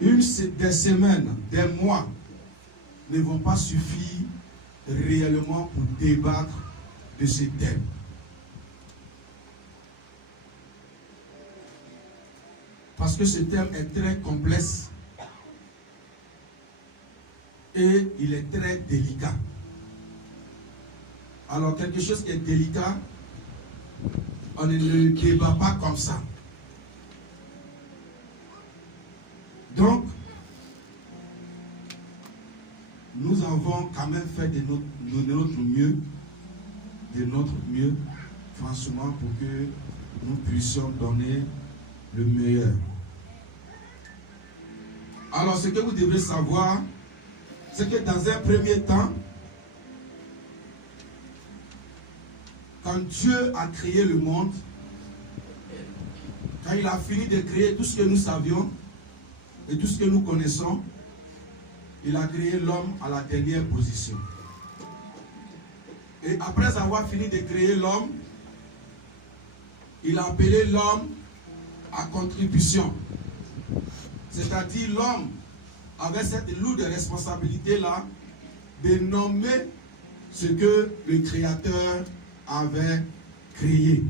des semaines, des mois ne vont pas suffire réellement pour débattre de ce thème. Parce que ce thème est très complexe et il est très délicat. Alors, quelque chose qui est délicat, on ne le débat pas comme ça. Donc, nous avons quand même fait de notre mieux, franchement, pour que nous puissions donner le meilleur. Alors, ce que vous devez savoir, c'est que dans un premier temps, quand Dieu a créé le monde, quand il a fini de créer tout ce que nous savions et tout ce que nous connaissons, il a créé l'homme à la dernière position. Et après avoir fini de créer l'homme, il a appelé l'homme à contribution. C'est-à-dire l'homme avait cette lourde responsabilité-là de nommer ce que le Créateur avait créé.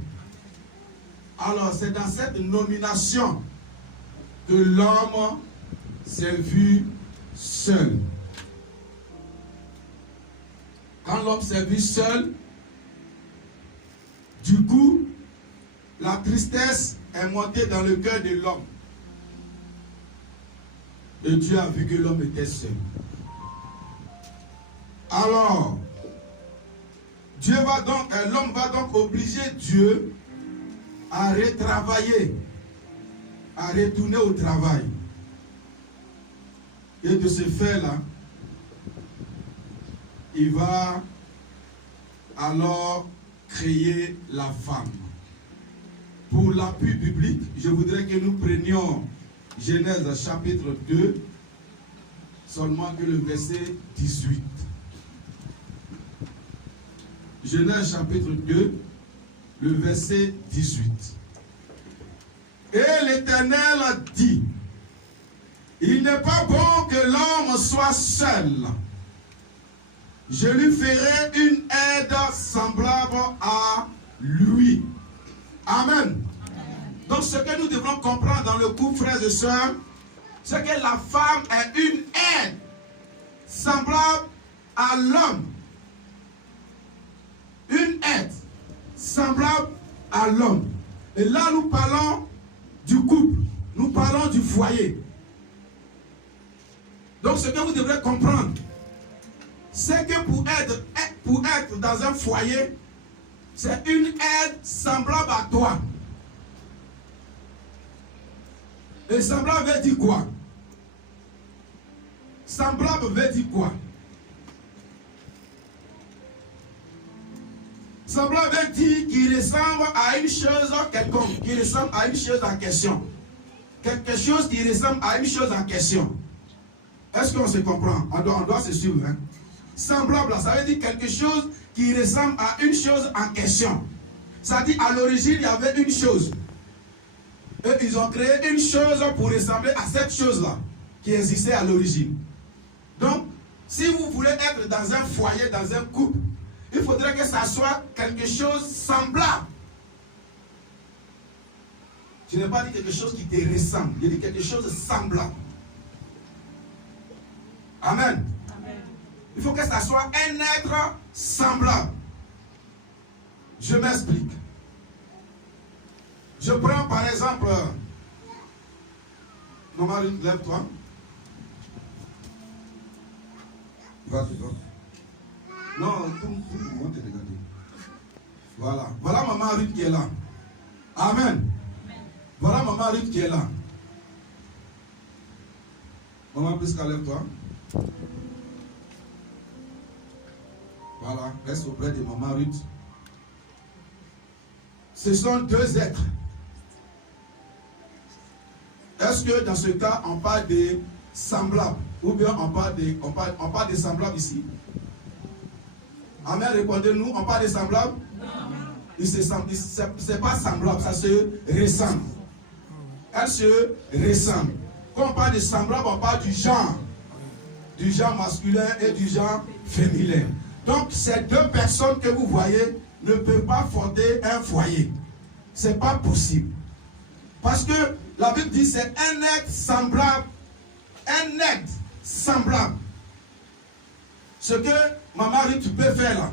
Alors c'est dans cette nomination que l'homme s'est vu seul. Quand l'homme s'est vu seul, du coup, la tristesse est montée dans le cœur de l'homme. Et Dieu a vu que l'homme était seul. Alors, l'homme va donc obliger Dieu à retravailler, à retourner au travail. Et de ce fait-là, il va alors créer la femme. Pour l'appui biblique, je voudrais que nous prenions Genèse chapitre 2, seulement que le verset 18. Genèse chapitre 2, le verset 18. Et l'Éternel a dit, il n'est pas bon que l'homme soit seul. Je lui ferai une aide semblable à lui. Amen. Donc ce que nous devons comprendre dans le couple, frères et sœurs, c'est que la femme est une aide semblable à l'homme. Une aide semblable à l'homme. Et là, nous parlons du couple. Nous parlons du foyer. Donc, ce que vous devrez comprendre, c'est que pour être dans un foyer, c'est une aide semblable à toi. Et semblable veut dire quoi? Semblable veut dire quoi? Semblable veut dire qu'il ressemble à une chose quelconque, qui ressemble à une chose en question. Quelque chose qui ressemble à une chose en question. Est-ce qu'on se comprend? On doit se suivre. Hein? Semblable, ça veut dire quelque chose qui ressemble à une chose en question. Ça dit à l'origine, il y avait une chose. Et ils ont créé une chose pour ressembler à cette chose-là qui existait à l'origine. Donc, si vous voulez être dans un foyer, dans un couple, il faudrait que ça soit quelque chose semblable. Je n'ai pas dit quelque chose qui te ressemble, je dis quelque chose de semblable. Amen. Amen. Il faut que ça soit un être semblable. Je m'explique. Je prends par exemple, Maman, lève-toi. Vas-y, vas-y. Non, tout le monde te regarder. Voilà. Voilà Maman Ruth qui est là. Amen. Amen. Voilà Maman Ruth qui est là. Maman Prisca, lève-toi. Voilà, reste auprès de Maman Ruth. Ce sont deux êtres. Est-ce que dans ce cas, on parle de semblable? Ou bien on parle de semblable ici? Amen, répondez-nous, on parle de semblable? Non. C'est pas semblable, ça se ressemble. Elle se ressemble. Quand on parle de semblable, on parle du genre. Du genre masculin et du genre féminin. Donc, ces deux personnes que vous voyez ne peuvent pas fonder un foyer. Ce n'est pas possible. Parce que la Bible dit c'est un être semblable. Un être semblable. Ce que Maman Ruth peut faire là,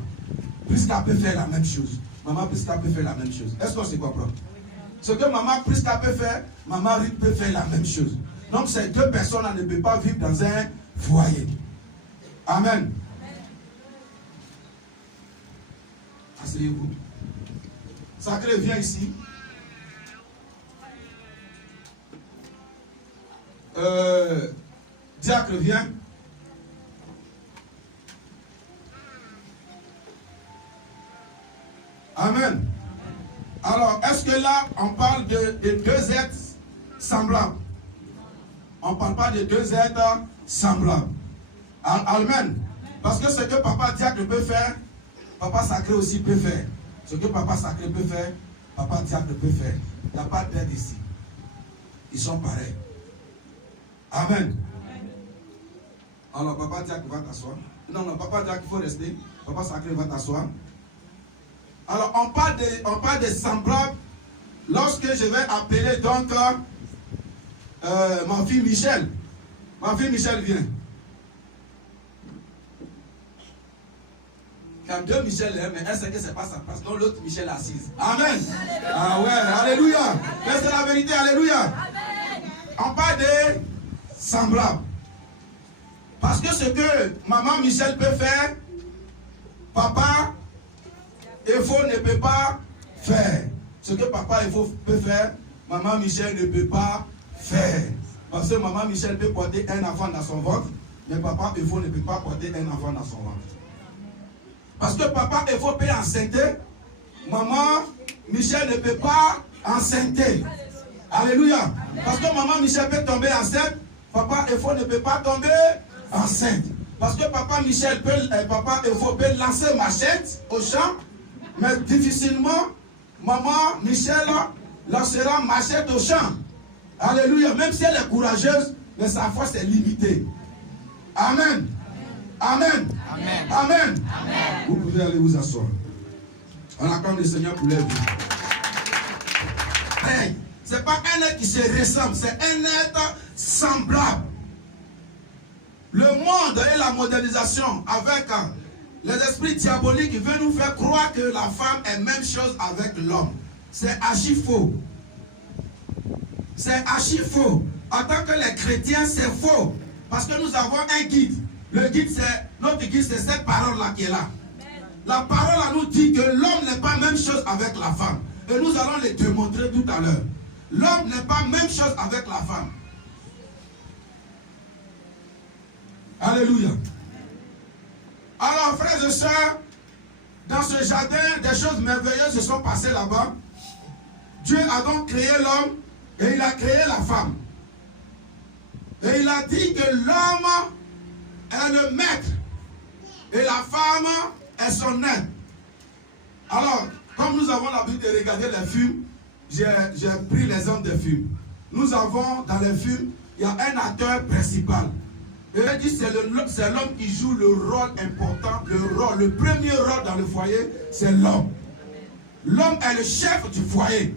Prisca peut faire la même chose. Maman Prisca peut faire la même chose. Est-ce qu'on se comprend? Ce que Maman Prisca peut faire, Maman Ruth peut faire la même chose. Donc ces deux personnes-là ne peuvent pas vivre dans un foyer. Amen. Asseyez-vous. Sacré, viens ici. Diacre, viens. Amen. Alors, est-ce que là, on parle de deux êtres semblables? On ne parle pas de deux êtres semblables. Amen. Parce que ce que Papa Diacre peut faire, Papa Sacré aussi peut faire. Ce que Papa Sacré peut faire, Papa Diacre peut faire. Il n'y a pas d'aide ici. Ils sont pareils. Amen. Alors, Papa Diacre va t'asseoir. Non, Papa Diacre, il faut rester. Papa Sacré va t'asseoir. Alors, on parle de semblables lorsque je vais appeler donc ma fille Michel. Ma fille Michel vient. Il y a deux Michel, mais elle sait que ce n'est pas sa place. Donc l'autre Michel est assise. Amen. Ah ouais, alléluia. Mais c'est la vérité, alléluia. Amen. On parle de semblables. Parce que ce que maman Michel peut faire, papa Efo ne peut pas faire. Ce que papa Efo peut faire, maman Michel ne peut pas faire. Parce que maman Michel peut porter un enfant dans son ventre, mais papa Efo ne peut pas porter un enfant dans son ventre. Parce que papa Efo peut enceinter, maman Michel ne peut pas enceinter. Alléluia. Parce que maman Michel peut tomber enceinte, papa Efo ne peut pas tomber enceinte. Parce que papa Efo peut lancer machette au champ, mais difficilement maman Michel lancera machette au champ. Alléluia. Même si elle est courageuse, mais sa force est limitée. Amen. Amen. Amen. Amen. Amen. Vous pouvez aller vous asseoir. On acclame le Seigneur pour les vies. Hey, ce n'est pas un être qui se ressemble, c'est un être semblable. Le monde et la modernisation avec les esprits diaboliques veulent nous faire croire que la femme est même chose avec l'homme. C'est archi faux. C'est archi faux. En tant que les chrétiens, c'est faux. Parce que nous avons un guide. Le guide, notre guide, c'est cette parole-là qui est là. La parole là nous dit que l'homme n'est pas même chose avec la femme. Et nous allons le démontrer tout à l'heure. L'homme n'est pas même chose avec la femme. Alléluia. Alors, frères et sœurs, dans ce jardin, des choses merveilleuses se sont passées là-bas. Dieu a donc créé l'homme et il a créé la femme. Et il a dit que l'homme est le maître et la femme est son aide. Alors, comme nous avons l'habitude de regarder les films, j'ai pris l'exemple des films. Nous avons dans les films, il y a un acteur principal. Et il dit c'est l'homme qui joue le rôle important, le premier rôle dans le foyer, c'est l'homme. L'homme est le chef du foyer.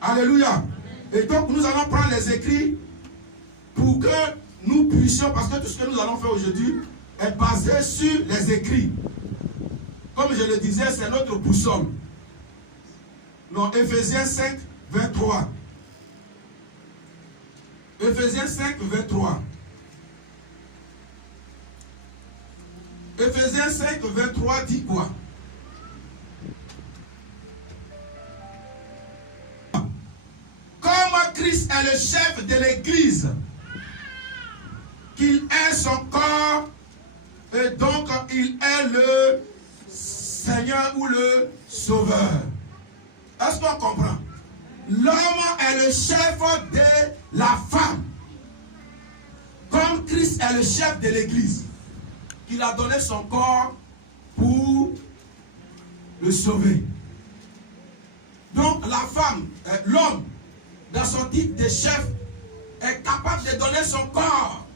Alléluia. Et donc nous allons prendre les écrits pour que nous puissions, parce que tout ce que nous allons faire aujourd'hui est basé sur les écrits. Comme je le disais, c'est notre boussole. Donc Ephésiens 5, 23. Ephésiens 5, 23. Ephésiens 5, 23 dit quoi? Comme Christ est le chef de l'Église, qu'il est son corps, et donc il est le Seigneur ou le Sauveur. Est-ce qu'on comprend? L'homme est le chef de la femme. Comme Christ est le chef de l'Église, qu'il a donné son corps pour le sauver. Donc la femme, l'homme, dans son titre de chef, est capable de donner son corps,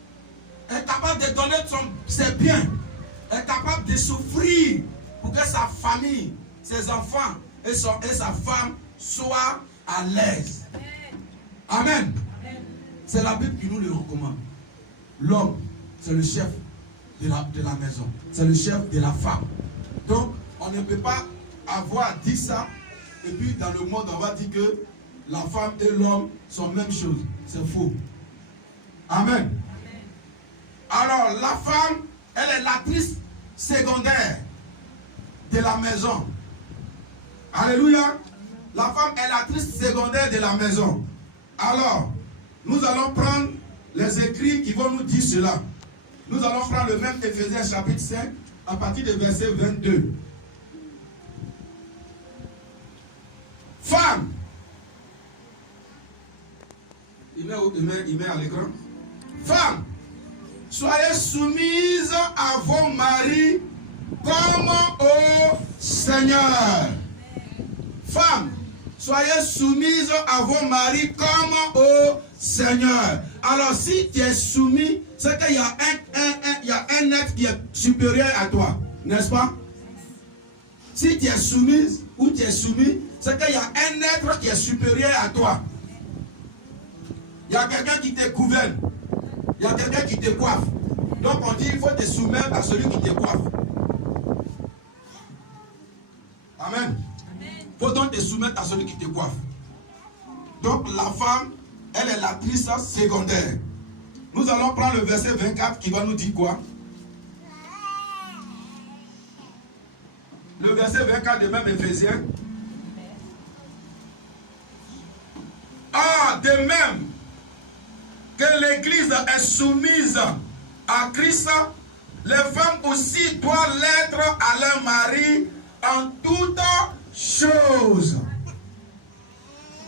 est capable de donner ses biens, est capable de souffrir pour que sa famille, ses enfants et sa femme soient à l'aise. Amen. C'est la Bible qui nous le recommande. L'homme, c'est le chef de la maison. C'est le chef de la femme. Donc, on ne peut pas avoir dit ça et puis dans le monde, on va dire que la femme et l'homme sont la même chose. C'est faux. Amen. Alors, la femme, elle est l'actrice secondaire de la maison. Alléluia. La femme est l'actrice secondaire de la maison. Alors, nous allons prendre les écrits qui vont nous dire cela. Nous allons prendre le même Éphésiens chapitre 5 à partir du verset 22. Femme. Il met à l'écran. Femme, soyez soumises à vos maris comme au Seigneur. Femme, soyez soumises à vos maris comme au Seigneur. Alors, si tu es soumis, c'est qu'il y a un être qui est supérieur à toi, n'est-ce pas? Si tu es soumise ou tu es soumis, c'est qu'il y a un être qui est supérieur à toi. Il y a quelqu'un qui te gouverne. Il y a quelqu'un qui te coiffe. Donc on dit il faut te soumettre à celui qui te coiffe. Amen. Il faut donc te soumettre à celui qui te coiffe. Donc la femme, elle est l'actrice secondaire. Nous allons prendre le verset 24 qui va nous dire quoi? Le verset 24 de même Éphésiens. Ah, de même que l'Église est soumise à Christ, les femmes aussi doivent l'être à leur mari en toutes choses.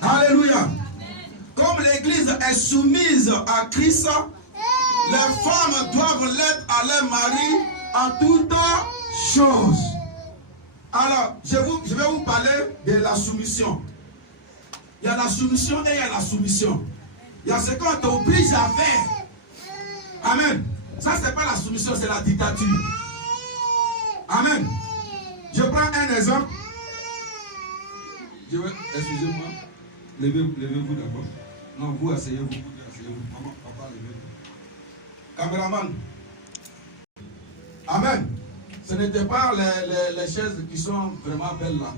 Alléluia. Comme l'Église est soumise à Christ, les femmes doivent l'être à leur mari en toutes choses. Alors, je vais vous parler de la soumission. Il y a la soumission et il y a la soumission. Il y a ce qu'on t'oblige à faire. Amen. Ça, ce n'est pas la soumission, c'est la dictature. Amen. Je prends un exemple. Excusez-moi. Levez-vous d'abord. Non, vous asseyez-vous. Maman, papa, levez-vous. Caméraman. Amen. Ce n'était pas les chaises qui sont vraiment belles là.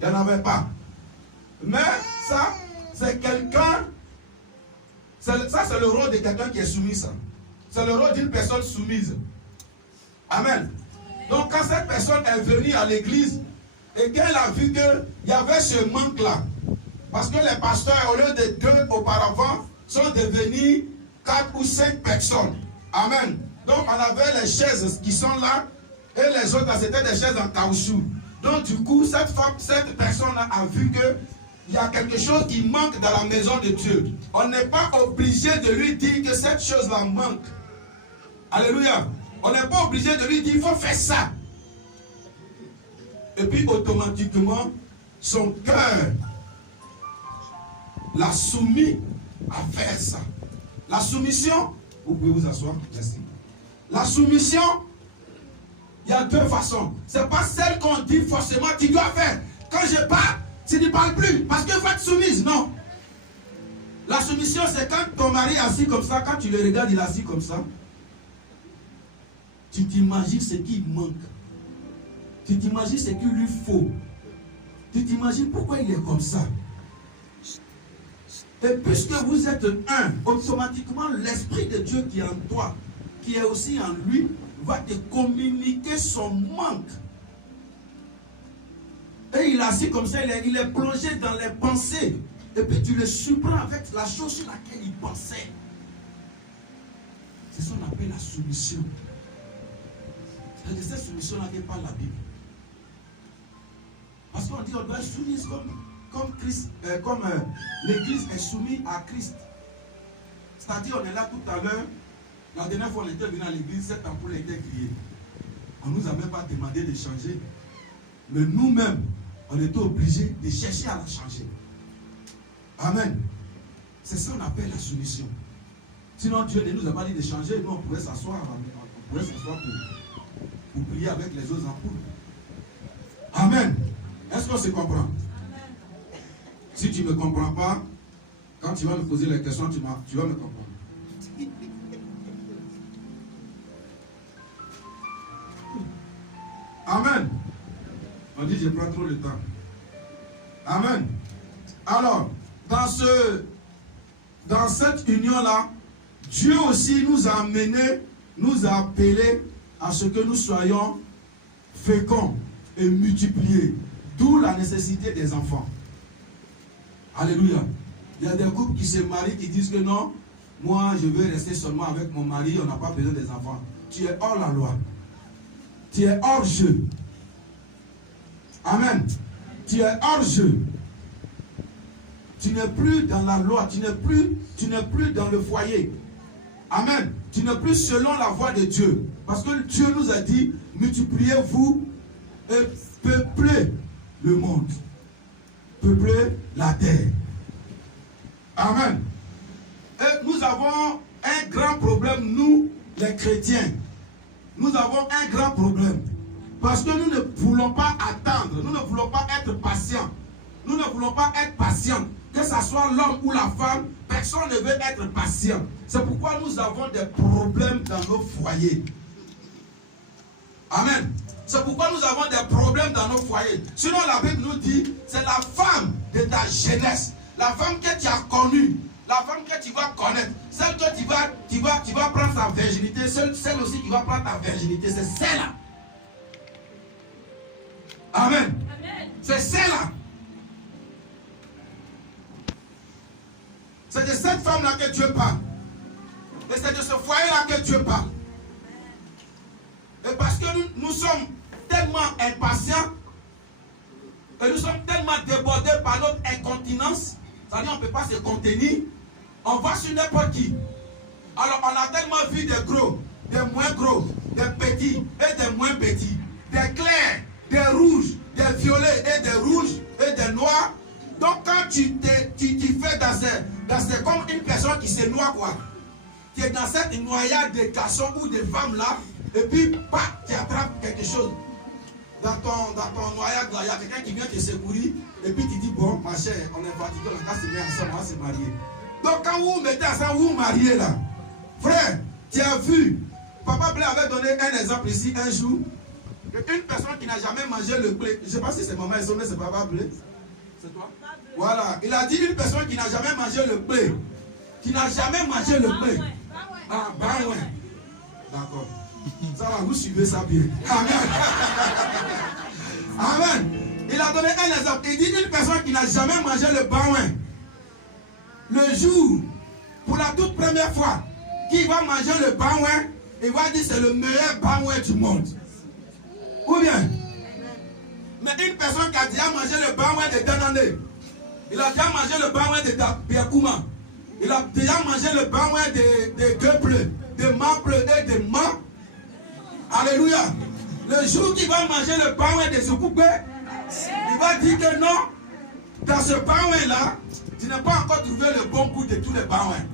Il n'y en avait pas. Mais ça, c'est quelqu'un. Ça, c'est le rôle de quelqu'un qui est soumis. C'est le rôle d'une personne soumise. Amen. Donc, quand cette personne est venue à l'église et qu'elle a vu qu'il y avait ce manque-là, parce que les pasteurs, au lieu de 2 auparavant, sont devenus 4 ou 5 personnes. Amen. Donc, on avait les chaises qui sont là et les autres, c'était des chaises en caoutchouc. Donc, du coup, cette personne-là a vu que il y a quelque chose qui manque dans la maison de Dieu. On n'est pas obligé de lui dire que cette chose-là manque. Alléluia. On n'est pas obligé de lui dire il faut faire ça. Et puis automatiquement, son cœur l'a soumis à faire ça. La soumission, vous pouvez vous asseoir, merci. La soumission, il y a 2 façons. Ce n'est pas celle qu'on dit forcément tu dois faire. Quand je parle, tu ne parles plus, parce qu'il faut être soumise, non. La soumission, c'est quand ton mari est assis comme ça, quand tu le regardes, il est assis comme ça. Tu t'imagines ce qui manque. Tu t'imagines ce qu'il lui faut. Tu t'imagines pourquoi il est comme ça. Et puisque vous êtes un, automatiquement, l'Esprit de Dieu qui est en toi, qui est aussi en lui, va te communiquer son manque. Et il est assis comme ça, il est plongé dans les pensées. Et puis tu le surprends avec la chose sur laquelle il pensait. C'est ce qu'on appelle la soumission. C'est de cette soumission-là n'est pas la Bible. Parce qu'on dit qu'on doit être soumise comme l'Église est soumise à Christ. C'est-à-dire, on est là tout à l'heure. La dernière fois, on était venu à l'église, cette ampoule était grillée. On ne nous a même pas demandé de changer. Mais nous-mêmes, on était obligés de chercher à la changer. Amen. C'est ça qu'on appelle la soumission. Sinon, Dieu ne nous a pas dit de changer. Nous, on pourrait s'asseoir. On pourrait s'asseoir pour prier avec les autres ampoules. Amen. Est-ce qu'on se comprend? Amen. Si tu ne me comprends pas, quand tu vas me poser les questions, tu vas me comprendre. Amen. On dit, je prends trop le temps. Amen. Alors, dans cette union-là, Dieu aussi nous a amenés, nous a appelés à ce que nous soyons féconds et multipliés. D'où la nécessité des enfants. Alléluia. Il y a des couples qui se marient, qui disent que non, moi je veux rester seulement avec mon mari, on n'a pas besoin des enfants. Tu es hors la loi. Tu es hors jeu. Amen. Tu es hors jeu. Tu n'es plus dans la loi, tu n'es plus dans le foyer. Amen. Tu n'es plus selon la voie de Dieu. Parce que Dieu nous a dit, multipliez-vous et peuplez le monde. Peuplez la terre. Amen. Et nous avons un grand problème, nous, les chrétiens. Nous avons un grand problème. Parce que nous ne voulons pas attendre. Nous ne voulons pas être patients. Nous ne voulons pas être patients. Que ce soit l'homme ou la femme, personne ne veut être patient. C'est pourquoi nous avons des problèmes dans nos foyers. Amen. C'est pourquoi nous avons des problèmes dans nos foyers. Sinon, la Bible nous dit, c'est la femme de ta jeunesse. La femme que tu as connue. La femme que tu vas connaître. Celle que tu vas prendre sa virginité. Celle aussi qui va prendre ta virginité. C'est celle-là. Amen. Amen. C'est celle-là. C'est de cette femme-là que Dieu parle. Et c'est de ce foyer-là que Dieu parle. Et parce que nous sommes tellement impatients, et nous sommes tellement débordés par notre incontinence, c'est-à-dire on ne peut pas se contenir, on va sur n'importe qui. Alors on a tellement vu des gros, des moins gros, des petits et des moins petits, des clairs, des rouges, des violets et des rouges et des noirs. Donc quand tu fais dans ces comme une personne qui se noie quoi, tu es dans cette noyade de garçons ou de femmes là, et puis tu attrapes quelque chose. Dans ton noyade là, il y a quelqu'un qui vient te secourir, et puis tu dis bon ma chère, on est fatigué, on va se mettre ensemble, on va se marier. Donc quand vous vous mettez ensemble, vous vous mariez là. Frère, tu as vu, Papa Blé avait donné un exemple ici un jour, une personne qui n'a jamais mangé le blé, je ne sais pas si c'est maman et son mais c'est Papa Blé. C'est toi? Voilà, il a dit une personne qui n'a jamais mangé le blé. Qui n'a jamais mangé le blé. Ah, ben ouais. D'accord. Ça va, vous suivez ça bien. Amen. Amen. Il a donné un exemple. Il dit une personne qui n'a jamais mangé le baouin. Le jour, pour la toute première fois, qui va manger le baouin, il va dire c'est le meilleur baouin du monde. Ou bien? Mais une personne qui a déjà mangé le baouin de Danane, il a déjà mangé le baouin de Biakouma, il a déjà mangé le baouin de Gueuple, de Maple et de Ma. Alléluia. Le jour qu'il va manger le baouin de Soukoupé, il va dire que non, dans ce baouin-là, tu n'as pas encore trouvé le bon goût de tous les baouins.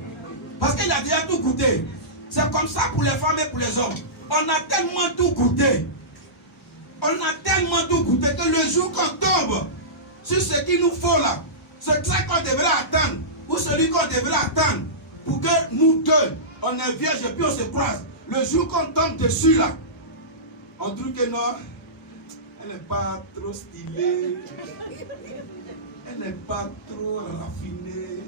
Parce qu'il a déjà tout goûté. C'est comme ça pour les femmes et pour les hommes. On a tellement tout goûté. On a tellement tout goûté que le jour qu'on tombe sur ce qu'il nous faut là, c'est ça qu'on devrait attendre, ou celui qu'on devrait attendre, pour que nous deux, on est vierges et puis on se croise. Le jour qu'on tombe dessus là, on trouve que non, elle n'est pas trop stylée, elle n'est pas trop raffinée.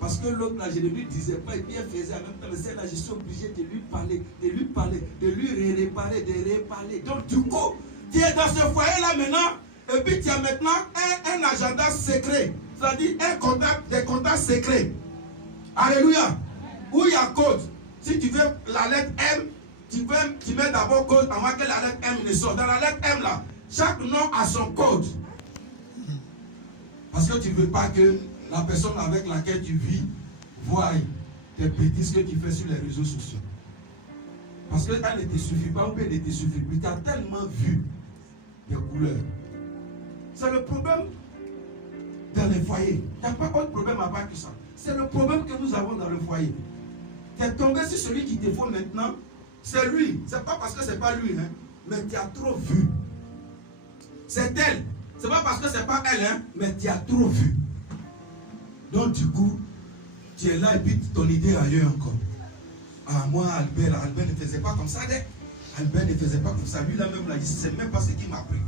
Parce que l'autre là, je ne lui disais pas, et puis elle faisait en même temps, mais celle-là, je suis obligé de lui parler, de lui réparer, de réparer. Donc du coup, tu es dans ce foyer-là maintenant, et puis tu as maintenant un agenda secret, c'est-à-dire des contacts secrets. Alléluia. Où il y a code. Si tu veux la lettre M, tu mets d'abord code avant que la lettre M ne sorte. Dans la lettre M là, chaque nom a son code. Parce que tu ne veux pas que la personne avec laquelle tu vis voie tes bêtises que tu fais sur les réseaux sociaux. Parce qu'elle ne te suffit pas ou bien elle ne te suffit plus. Tu as tellement vu des couleurs. C'est le problème dans les foyers. Il n'y a pas autre problème à part que ça. C'est le problème que nous avons dans le foyer. Tu es tombé sur celui qui te faut maintenant. C'est lui. C'est pas parce que c'est pas lui, hein, mais tu as trop vu. C'est elle. C'est pas parce que c'est pas elle, hein, mais tu as trop vu. Donc du coup, tu es là et puis ton idée ailleurs encore. Ah, moi, Albert ne faisait pas comme ça. Albert ne faisait pas comme ça. Lui, là même, là, il ne sait même pas ce qu'il m'a appris.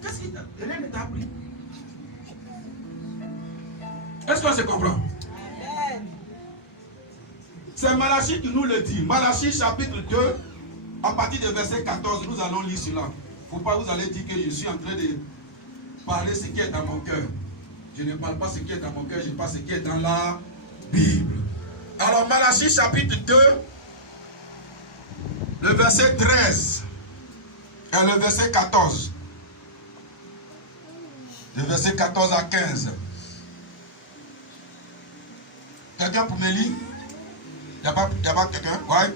Qu'est-ce qu'il t'a appris? Rien ne t'a appris. Est-ce qu'on se comprend? C'est Malachie qui nous le dit. Malachie chapitre 2, à partir du verset 14, nous allons lire cela. Il ne faut pas vous allez dire que je suis en train de parler ce qui est dans mon cœur. Je ne parle pas ce qui est dans mon cœur, je parle ce qui est dans la Bible. Alors Malachie chapitre 2, le verset 13 et le verset 14. Le verset 14 à 15. Quelqu'un pour me lire? Il n'y a pas quelqu'un? Ouais.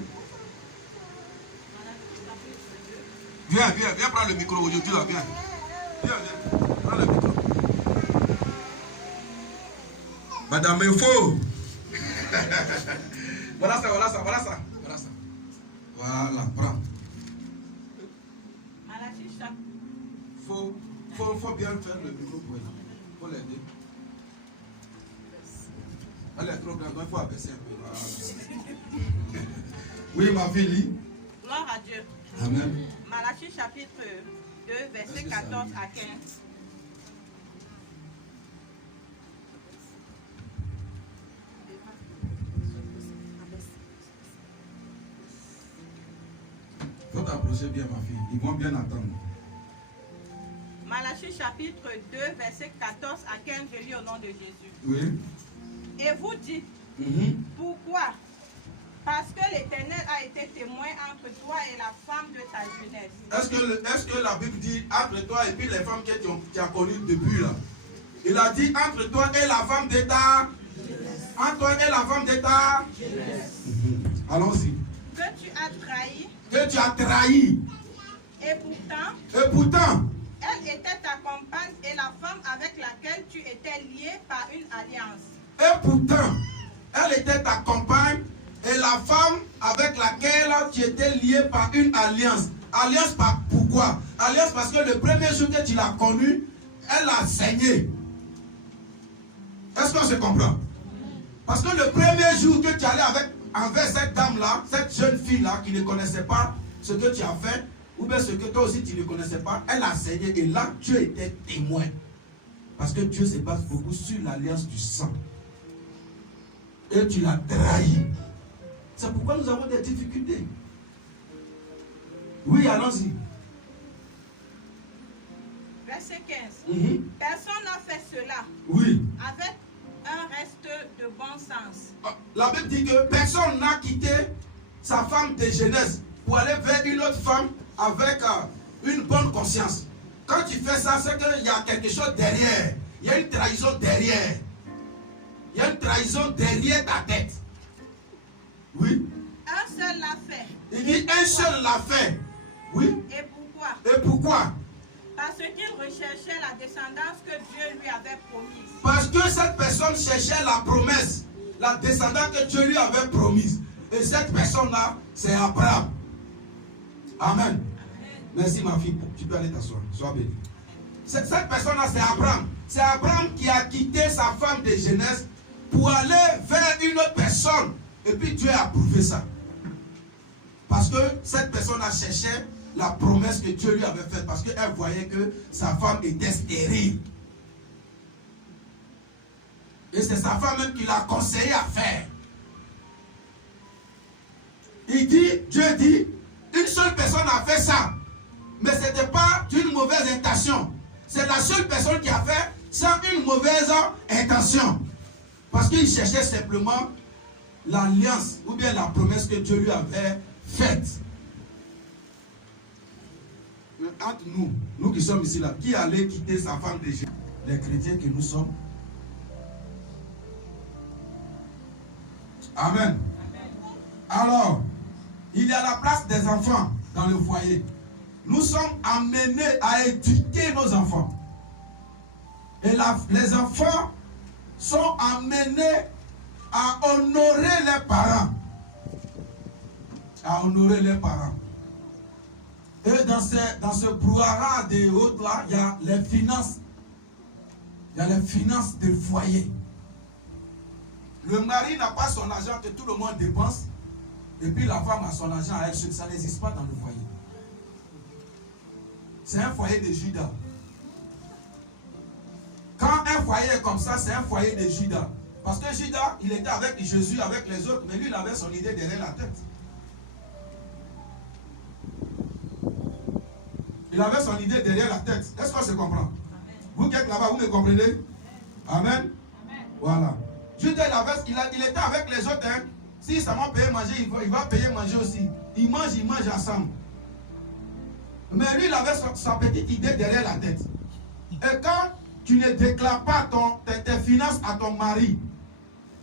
Viens prendre le micro aujourd'hui là, viens. Viens, prends le micro. Madame Info. Voilà ça. Voilà, prends. Faut bien faire le micro pour elle. Faut l'aider. Elle est trop grande, donc il faut abaisser un peu. Voilà. Oui, ma fille, lit. Gloire à Dieu. Amen. Malachie chapitre 2, verset 14 à 15. Faut t'approcher bien, ma fille. Ils vont bien attendre. Malachie chapitre 2, verset 14 à 15, je lis au nom de Jésus. Oui. Et vous dites, pourquoi? Parce que l'Éternel a été témoin entre toi et la femme de ta jeunesse. Est-ce que la Bible dit entre toi et puis les femmes que tu as connues depuis là? Il a dit entre toi et la femme de ta jeunesse. Entre toi et la femme de ta jeunesse. Allons-y. Que tu as trahi. Que tu as trahi. Et pourtant, elle était ta compagne et la femme avec laquelle tu étais lié par une alliance. Et pourtant, elle était ta compagne et la femme avec laquelle tu étais lié par une alliance. Alliance pourquoi? Alliance parce que le premier jour que tu l'as connue, elle a saigné. Est-ce qu'on se comprend? Parce que le premier jour que tu allais envers cette dame-là, cette jeune fille-là qui ne connaissait pas ce que tu as fait, ou bien ce que toi aussi tu ne connaissais pas, elle a saigné et là Dieu était témoin. Parce que Dieu se base beaucoup sur l'alliance du sang. Et tu l'as trahi. C'est pourquoi nous avons des difficultés. Oui, allons-y. Verset 15. Personne n'a fait cela. Oui. Avec un reste de bon sens. La Bible dit que personne n'a quitté sa femme de jeunesse pour aller vers une autre femme avec une bonne conscience. Quand tu fais ça, c'est qu'il y a quelque chose derrière. Il y a une trahison derrière. Il y a une trahison derrière ta tête. Oui. Un seul l'a fait. Il dit un seul l'a fait. Oui. Et pourquoi? Et pourquoi? Parce qu'il recherchait la descendance que Dieu lui avait promise. Parce que cette personne cherchait la promesse, la descendance que Dieu lui avait promise. Et cette personne-là, c'est Abraham. Amen. Amen. Merci ma fille. Tu peux aller t'asseoir. Sois béni. Cette personne-là, c'est Abraham. C'est Abraham qui a quitté sa femme de jeunesse pour aller vers une autre personne. Et puis Dieu a approuvé ça. Parce que cette personne a cherché la promesse que Dieu lui avait faite. Parce qu'elle voyait que sa femme était stérile. Et c'est sa femme même qui l'a conseillé à faire. Il dit, Dieu dit, une seule personne a fait ça. Mais ce n'était pas d'une mauvaise intention. C'est la seule personne qui a fait sans une mauvaise intention. Parce qu'il cherchait simplement l'alliance ou bien la promesse que Dieu lui avait faite. Entre nous qui sommes ici là, qui allait quitter sa femme déjà? Les chrétiens que nous sommes. Amen. Alors, il y a la place des enfants dans le foyer. Nous sommes amenés à éduquer nos enfants. Et les enfants sont amenés à honorer les parents. à honorer leurs parents. Et dans ce brouhaha des autres là, il y a les finances. Il y a les finances du foyer. Le mari n'a pas son argent que tout le monde dépense. Et puis la femme a son argent à elle. Ça n'existe pas dans le foyer. C'est un foyer de Judas. Quand un foyer est comme ça, c'est un foyer de Judas. Parce que Judas, il était avec Jésus, avec les autres, mais lui, il avait son idée derrière la tête. Il avait son idée derrière la tête. Est-ce qu'on se comprend? Amen. Vous qui êtes là-bas, vous me comprenez? Amen. Amen. Voilà. Judas, il était avec les autres. Hein. Si ça m'a payé manger, il va payer manger aussi. Ils mangent ensemble. Mais lui, il avait sa petite idée derrière la tête. Et quand tu ne déclares pas tes finances à ton mari,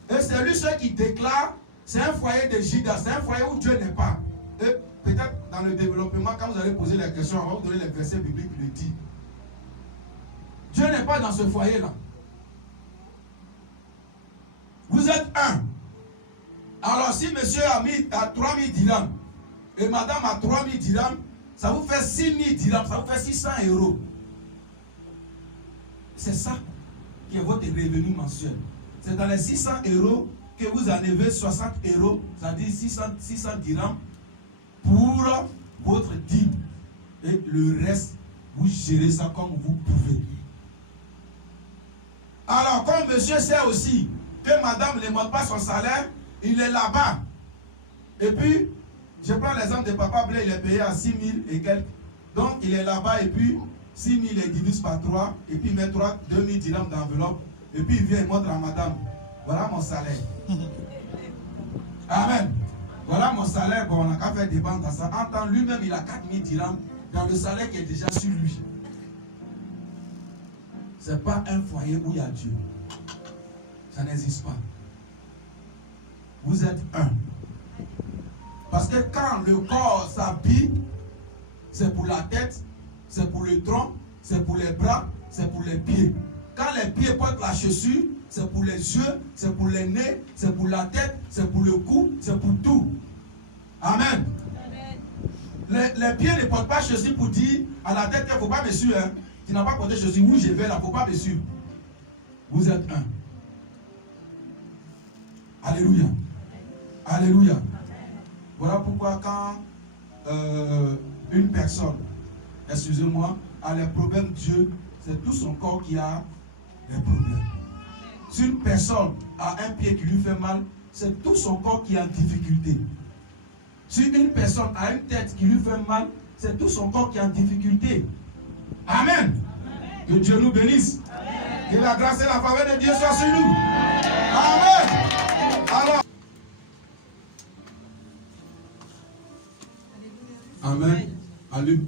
et c'est lui ceux qui déclare, c'est un foyer de Judas, c'est un foyer où Dieu n'est pas. Et peut-être dans le développement, quand vous allez poser la question, on va vous donner les versets bibliques qui le disent. Dieu n'est pas dans ce foyer-là. Vous êtes un. Alors si monsieur a 3000 dirhams et madame a 3000 dirhams, ça vous fait 6000 dirhams, ça vous fait 600 euros. C'est ça qui est votre revenu mensuel. C'est dans les 600 euros que vous enlevez 60 euros, c'est-à-dire 600 dirhams pour votre dîme. Et le reste, vous gérez ça comme vous pouvez. Alors, comme monsieur sait aussi que madame ne demande pas son salaire, il est là-bas. Et puis, je prends l'exemple de Papa Blé, il est payé à 6 000 et quelques. Donc, il est là-bas et puis 6 000 il divise par 3 et puis il met 2 000 dirhams d'enveloppe. Et puis il vient et montre à madame, voilà mon salaire. Amen. Voilà mon salaire, bon, on n'a qu'à faire dépendre dans ça. En temps, lui-même, il a 4 000 dirhams dans le salaire qui est déjà sur lui. Ce n'est pas un foyer où il y a Dieu. Ça n'existe pas. Vous êtes un. Parce que quand le corps s'habille, c'est pour la tête, c'est pour le tronc, c'est pour les bras, c'est pour les pieds. Quand les pieds portent la chaussure, c'est pour les yeux, c'est pour les nez, c'est pour la tête, c'est pour le cou, c'est pour tout. Amen. Les pieds ne portent pas chaussure pour dire à la tête qu'il ne faut pas me suivre. Hein. Tu n'as pas porté chaussure, où je vais là, il ne faut pas me suivre. Vous êtes un. Alléluia. Alléluia. Voilà pourquoi quand une personne, excusez-moi, a les problèmes de Dieu, c'est tout son corps qui a les problèmes. Si une personne a un pied qui lui fait mal, c'est tout son corps qui est en difficulté. Si une personne a une tête qui lui fait mal, c'est tout son corps qui est en difficulté. Amen. Amen. Que Dieu nous bénisse. Amen. Que la grâce et la faveur de Dieu soient sur nous. Amen. Alors. Amen. Allume.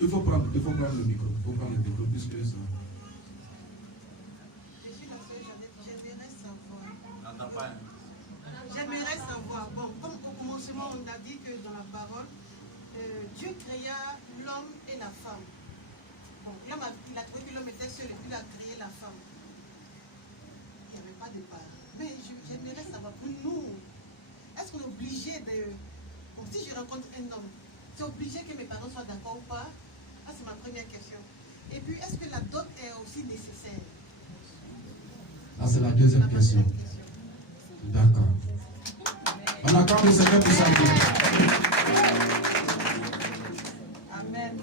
Il faut prendre le micro. Il faut prendre le micro puisque ça. Je suis la sœur Jeannette. J'aimerais savoir. Bon, comme au commencement, on a dit que dans la parole, Dieu créa l'homme et la femme. Bon, l'homme il a trouvé que l'homme était seul et puis il a créé la femme. Il n'y avait pas de part. Mais j'aimerais savoir, pour nous, est-ce qu'on est obligé de... Bon, si je rencontre un homme, c'est obligé que mes parents soient d'accord ou pas? Ça, c'est ma première question. Et puis, est-ce que la dot est aussi nécessaire? Ça, c'est la deuxième question. D'accord. On accorde le Seigneur pour sa vie. Amen.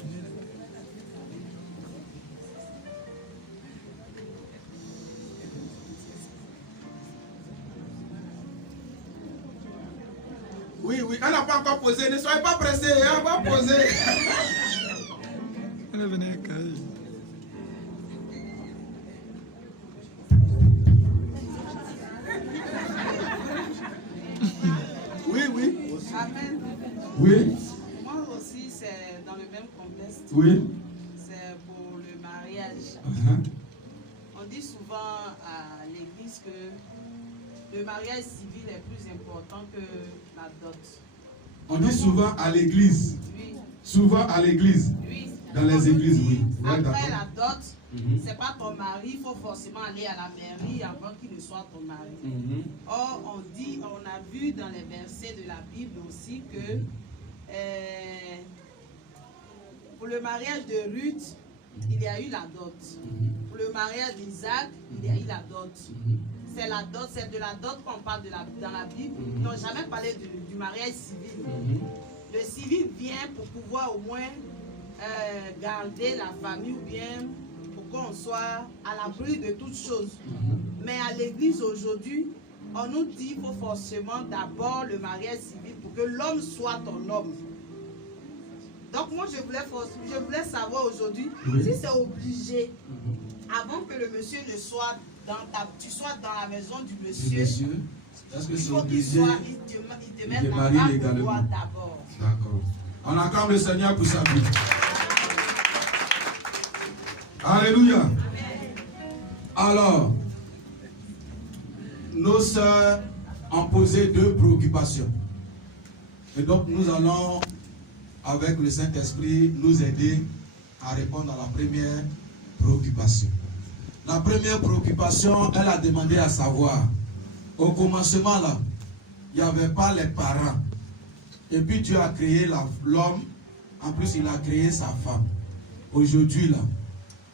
Oui, elle n'a pas encore posé. Ne soyez pas pressés, elle va poser. Elle venait à Caille. Oui. Amen. Oui. Moi aussi, c'est dans le même contexte. Oui. C'est pour le mariage. On dit souvent à l'église que le mariage civil est plus important que la dot. On dit souvent à l'église. Oui. Souvent à l'église. Oui. Dans les églises, oui. Ouais, Après d'accord. la dot, c'est pas ton mari, il faut forcément aller à la mairie avant qu'il ne soit ton mari. Or, on a vu dans les versets de la Bible aussi que pour le mariage de Ruth, il y a eu la dot. Pour le mariage d'Isaac, il y a eu la dot. C'est la dot, c'est de la dot qu'on parle dans la Bible. Ils n'ont jamais parlé du mariage civil. Le civil vient pour pouvoir au moins garder la famille ou bien pour qu'on soit à l'abri de toutes choses. Mais à l'église aujourd'hui, on nous dit qu'il faut forcément d'abord le mariage civil pour que l'homme soit ton homme. Donc moi je voulais savoir aujourd'hui si c'est obligé avant que le monsieur ne soit tu sois dans la maison du monsieur. Est-ce que Il c'est faut qu'il obligé? te mette en marie garde légalement. d'abord. D'accord. On acclame le Seigneur pour sa vie. Alléluia. Alors, nos sœurs ont posé 2 préoccupations. Et donc, nous allons, avec le Saint-Esprit, nous aider à répondre à la première préoccupation. La première préoccupation, elle a demandé à savoir, au commencement là, il n'y avait pas les parents. Et puis Dieu a créé l'homme, en plus il a créé sa femme. Aujourd'hui là,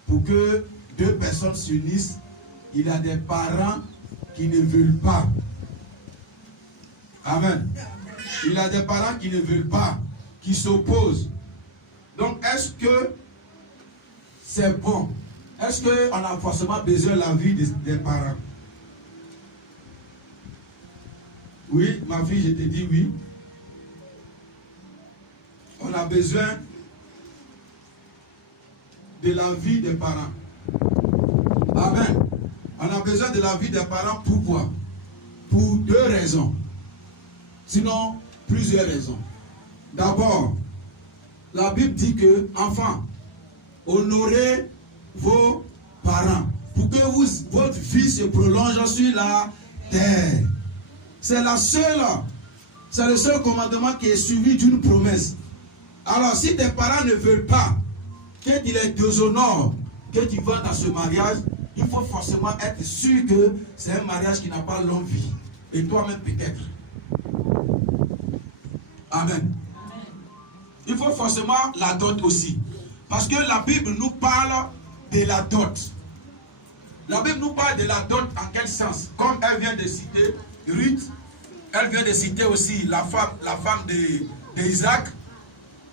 pour que 2 personnes s'unissent, il y a des parents qui ne veulent pas. Amen. Il y a des parents qui ne veulent pas, qui s'opposent. Donc est-ce que c'est bon? Est-ce qu'on a forcément besoin de l'avis des parents? Oui, ma fille, je te dis oui. On a besoin de l'avis des parents. Amen. On a besoin de l'avis des parents. Pourquoi? Pour 2 raisons. Sinon, plusieurs raisons. D'abord, la Bible dit que, enfants, honorez vos parents pour que votre vie se prolonge sur la terre. C'est le seul commandement qui est suivi d'une promesse. Alors, si tes parents ne veulent pas que tu les déshonores, que tu vas dans ce mariage, il faut forcément être sûr que c'est un mariage qui n'a pas longue vie. Et toi-même peut-être. Amen. Il faut forcément la dot aussi. Parce que la Bible nous parle de la dot. La Bible nous parle de la dot en quel sens? Comme elle vient de citer Ruth, elle vient de citer aussi la femme d'Isaac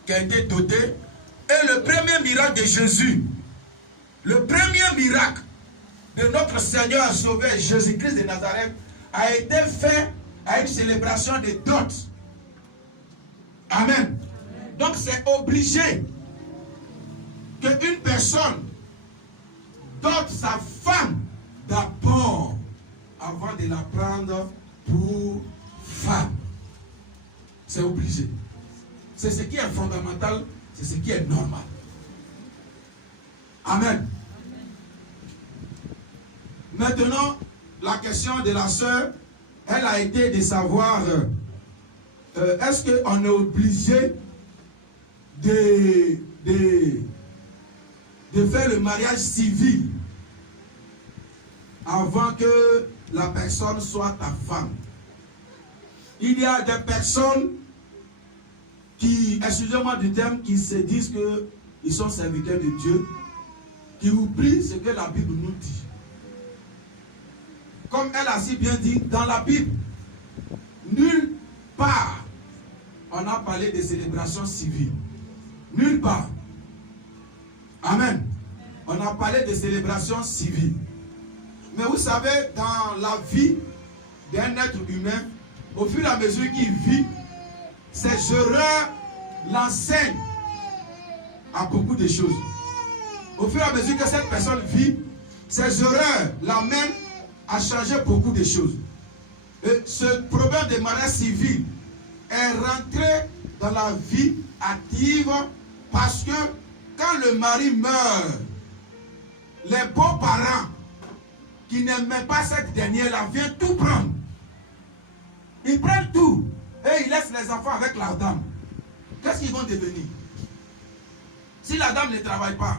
qui a été dotée. Et le premier miracle de Jésus, le premier miracle de notre Seigneur Sauveur Jésus-Christ de Nazareth a été fait à une célébration de dot. Amen. Donc c'est obligé qu'une personne dote sa femme d'abord avant de la prendre pour femme. C'est obligé. C'est ce qui est fondamental, c'est ce qui est normal. Amen. Maintenant, la question de la sœur, elle a été de savoir est-ce qu'on est obligé de faire le mariage civil avant que la personne soit ta femme. Il y a des personnes qui, excusez-moi du terme, qui se disent qu'ils sont serviteurs de Dieu, qui oublient ce que la Bible nous dit. Comme elle a si bien dit, dans la Bible, nulle part on a parlé de célébration civile. Nulle part. Amen. On a parlé de célébration civile. Mais vous savez, dans la vie d'un être humain, au fur et à mesure qu'il vit, ses erreurs l'enseignent à beaucoup de choses. Au fur et à mesure que cette personne vit, ses erreurs l'amènent à changer beaucoup de choses. Et ce problème de mariage civil est rentré dans la vie active parce que quand le mari meurt, les beaux-parents qui n'aimaient pas cette dernière-là viennent tout prendre. Ils prennent tout et ils laissent les enfants avec la dame. Qu'est-ce qu'ils vont devenir? Si la dame ne travaille pas,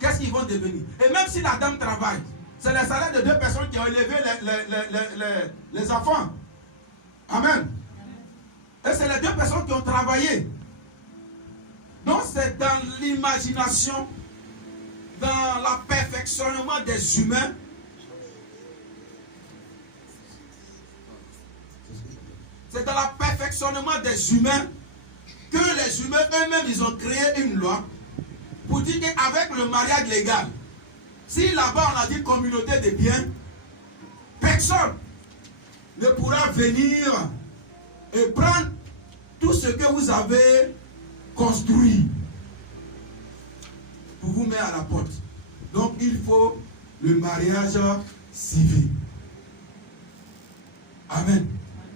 qu'est-ce qu'ils vont devenir? Et même si la dame travaille, c'est le salaire de deux personnes qui ont élevé les enfants. Amen. Et c'est les deux personnes qui ont travaillé. Donc c'est dans l'imagination, dans le perfectionnement des humains. C'est dans le perfectionnement des humains que les humains eux-mêmes, ils ont créé une loi pour dire qu'avec le mariage légal, si là-bas on a dit communauté de biens, personne ne pourra venir et prendre tout ce que vous avez construit pour vous mettre à la porte. Donc il faut le mariage civil. Amen.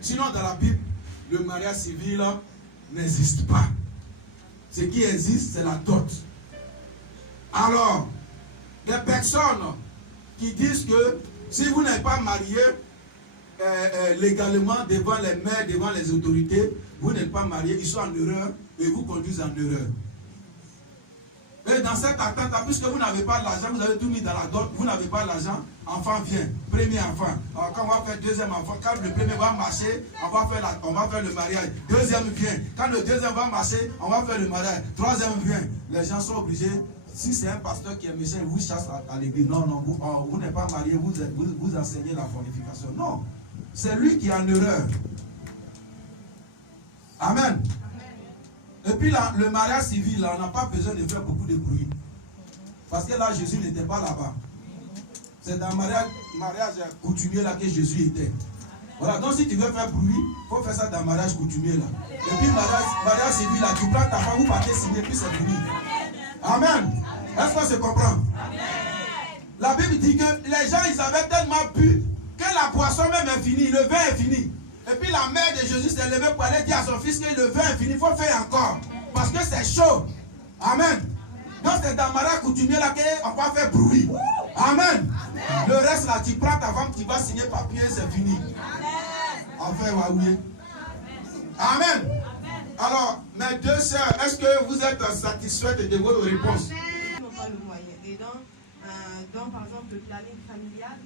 Sinon dans la Bible, le mariage civil n'existe pas. Ce qui existe, c'est la dot. Alors, des personnes qui disent que si vous n'êtes pas marié légalement devant les maires, devant les autorités, vous n'êtes pas marié, ils sont en erreur et vous conduisent en erreur. Et dans cette attente, puisque vous n'avez pas l'argent, vous avez tout mis dans la dot, vous n'avez pas l'argent, enfant vient, premier enfant. Alors quand on va faire deuxième enfant, quand le premier va marcher, on va faire le mariage. Deuxième vient, quand le deuxième va marcher, on va faire le mariage. Troisième vient. Les gens sont obligés, si c'est un pasteur qui est méchant, il vous chasse à l'église. Non, non, vous n'êtes pas marié, vous enseignez la fornification. Non, c'est lui qui est en erreur. Amen. Et puis là, le mariage civil, là, on n'a pas besoin de faire beaucoup de bruit. Parce que là, Jésus n'était pas là-bas. C'est dans le mariage coutumier là que Jésus était. Voilà, donc si tu veux faire bruit, il faut faire ça dans le mariage coutumier là. Et puis mariage civil là, tu prends ta femme, vous partez signer, puis c'est fini. Amen. Est-ce qu'on se comprend? La Bible dit que les gens, ils avaient tellement bu que la boisson même est finie, le vin est fini. Et puis la mère de Jésus s'est levée pour aller dire à son fils que le vin est fini, il faut faire encore. Parce que c'est chaud. Amen. Donc c'est dans le mariage coutumier là qu'on va faire bruit. Amen. Le reste là, tu prends ta femme, tu vas signer papier, c'est fini. Enfin, waouh. Amen. Alors, mes deux sœurs, est-ce que vous êtes satisfaites de vos réponses? Ils n'ont pas le moyen. Et dans, par exemple, le planning familial,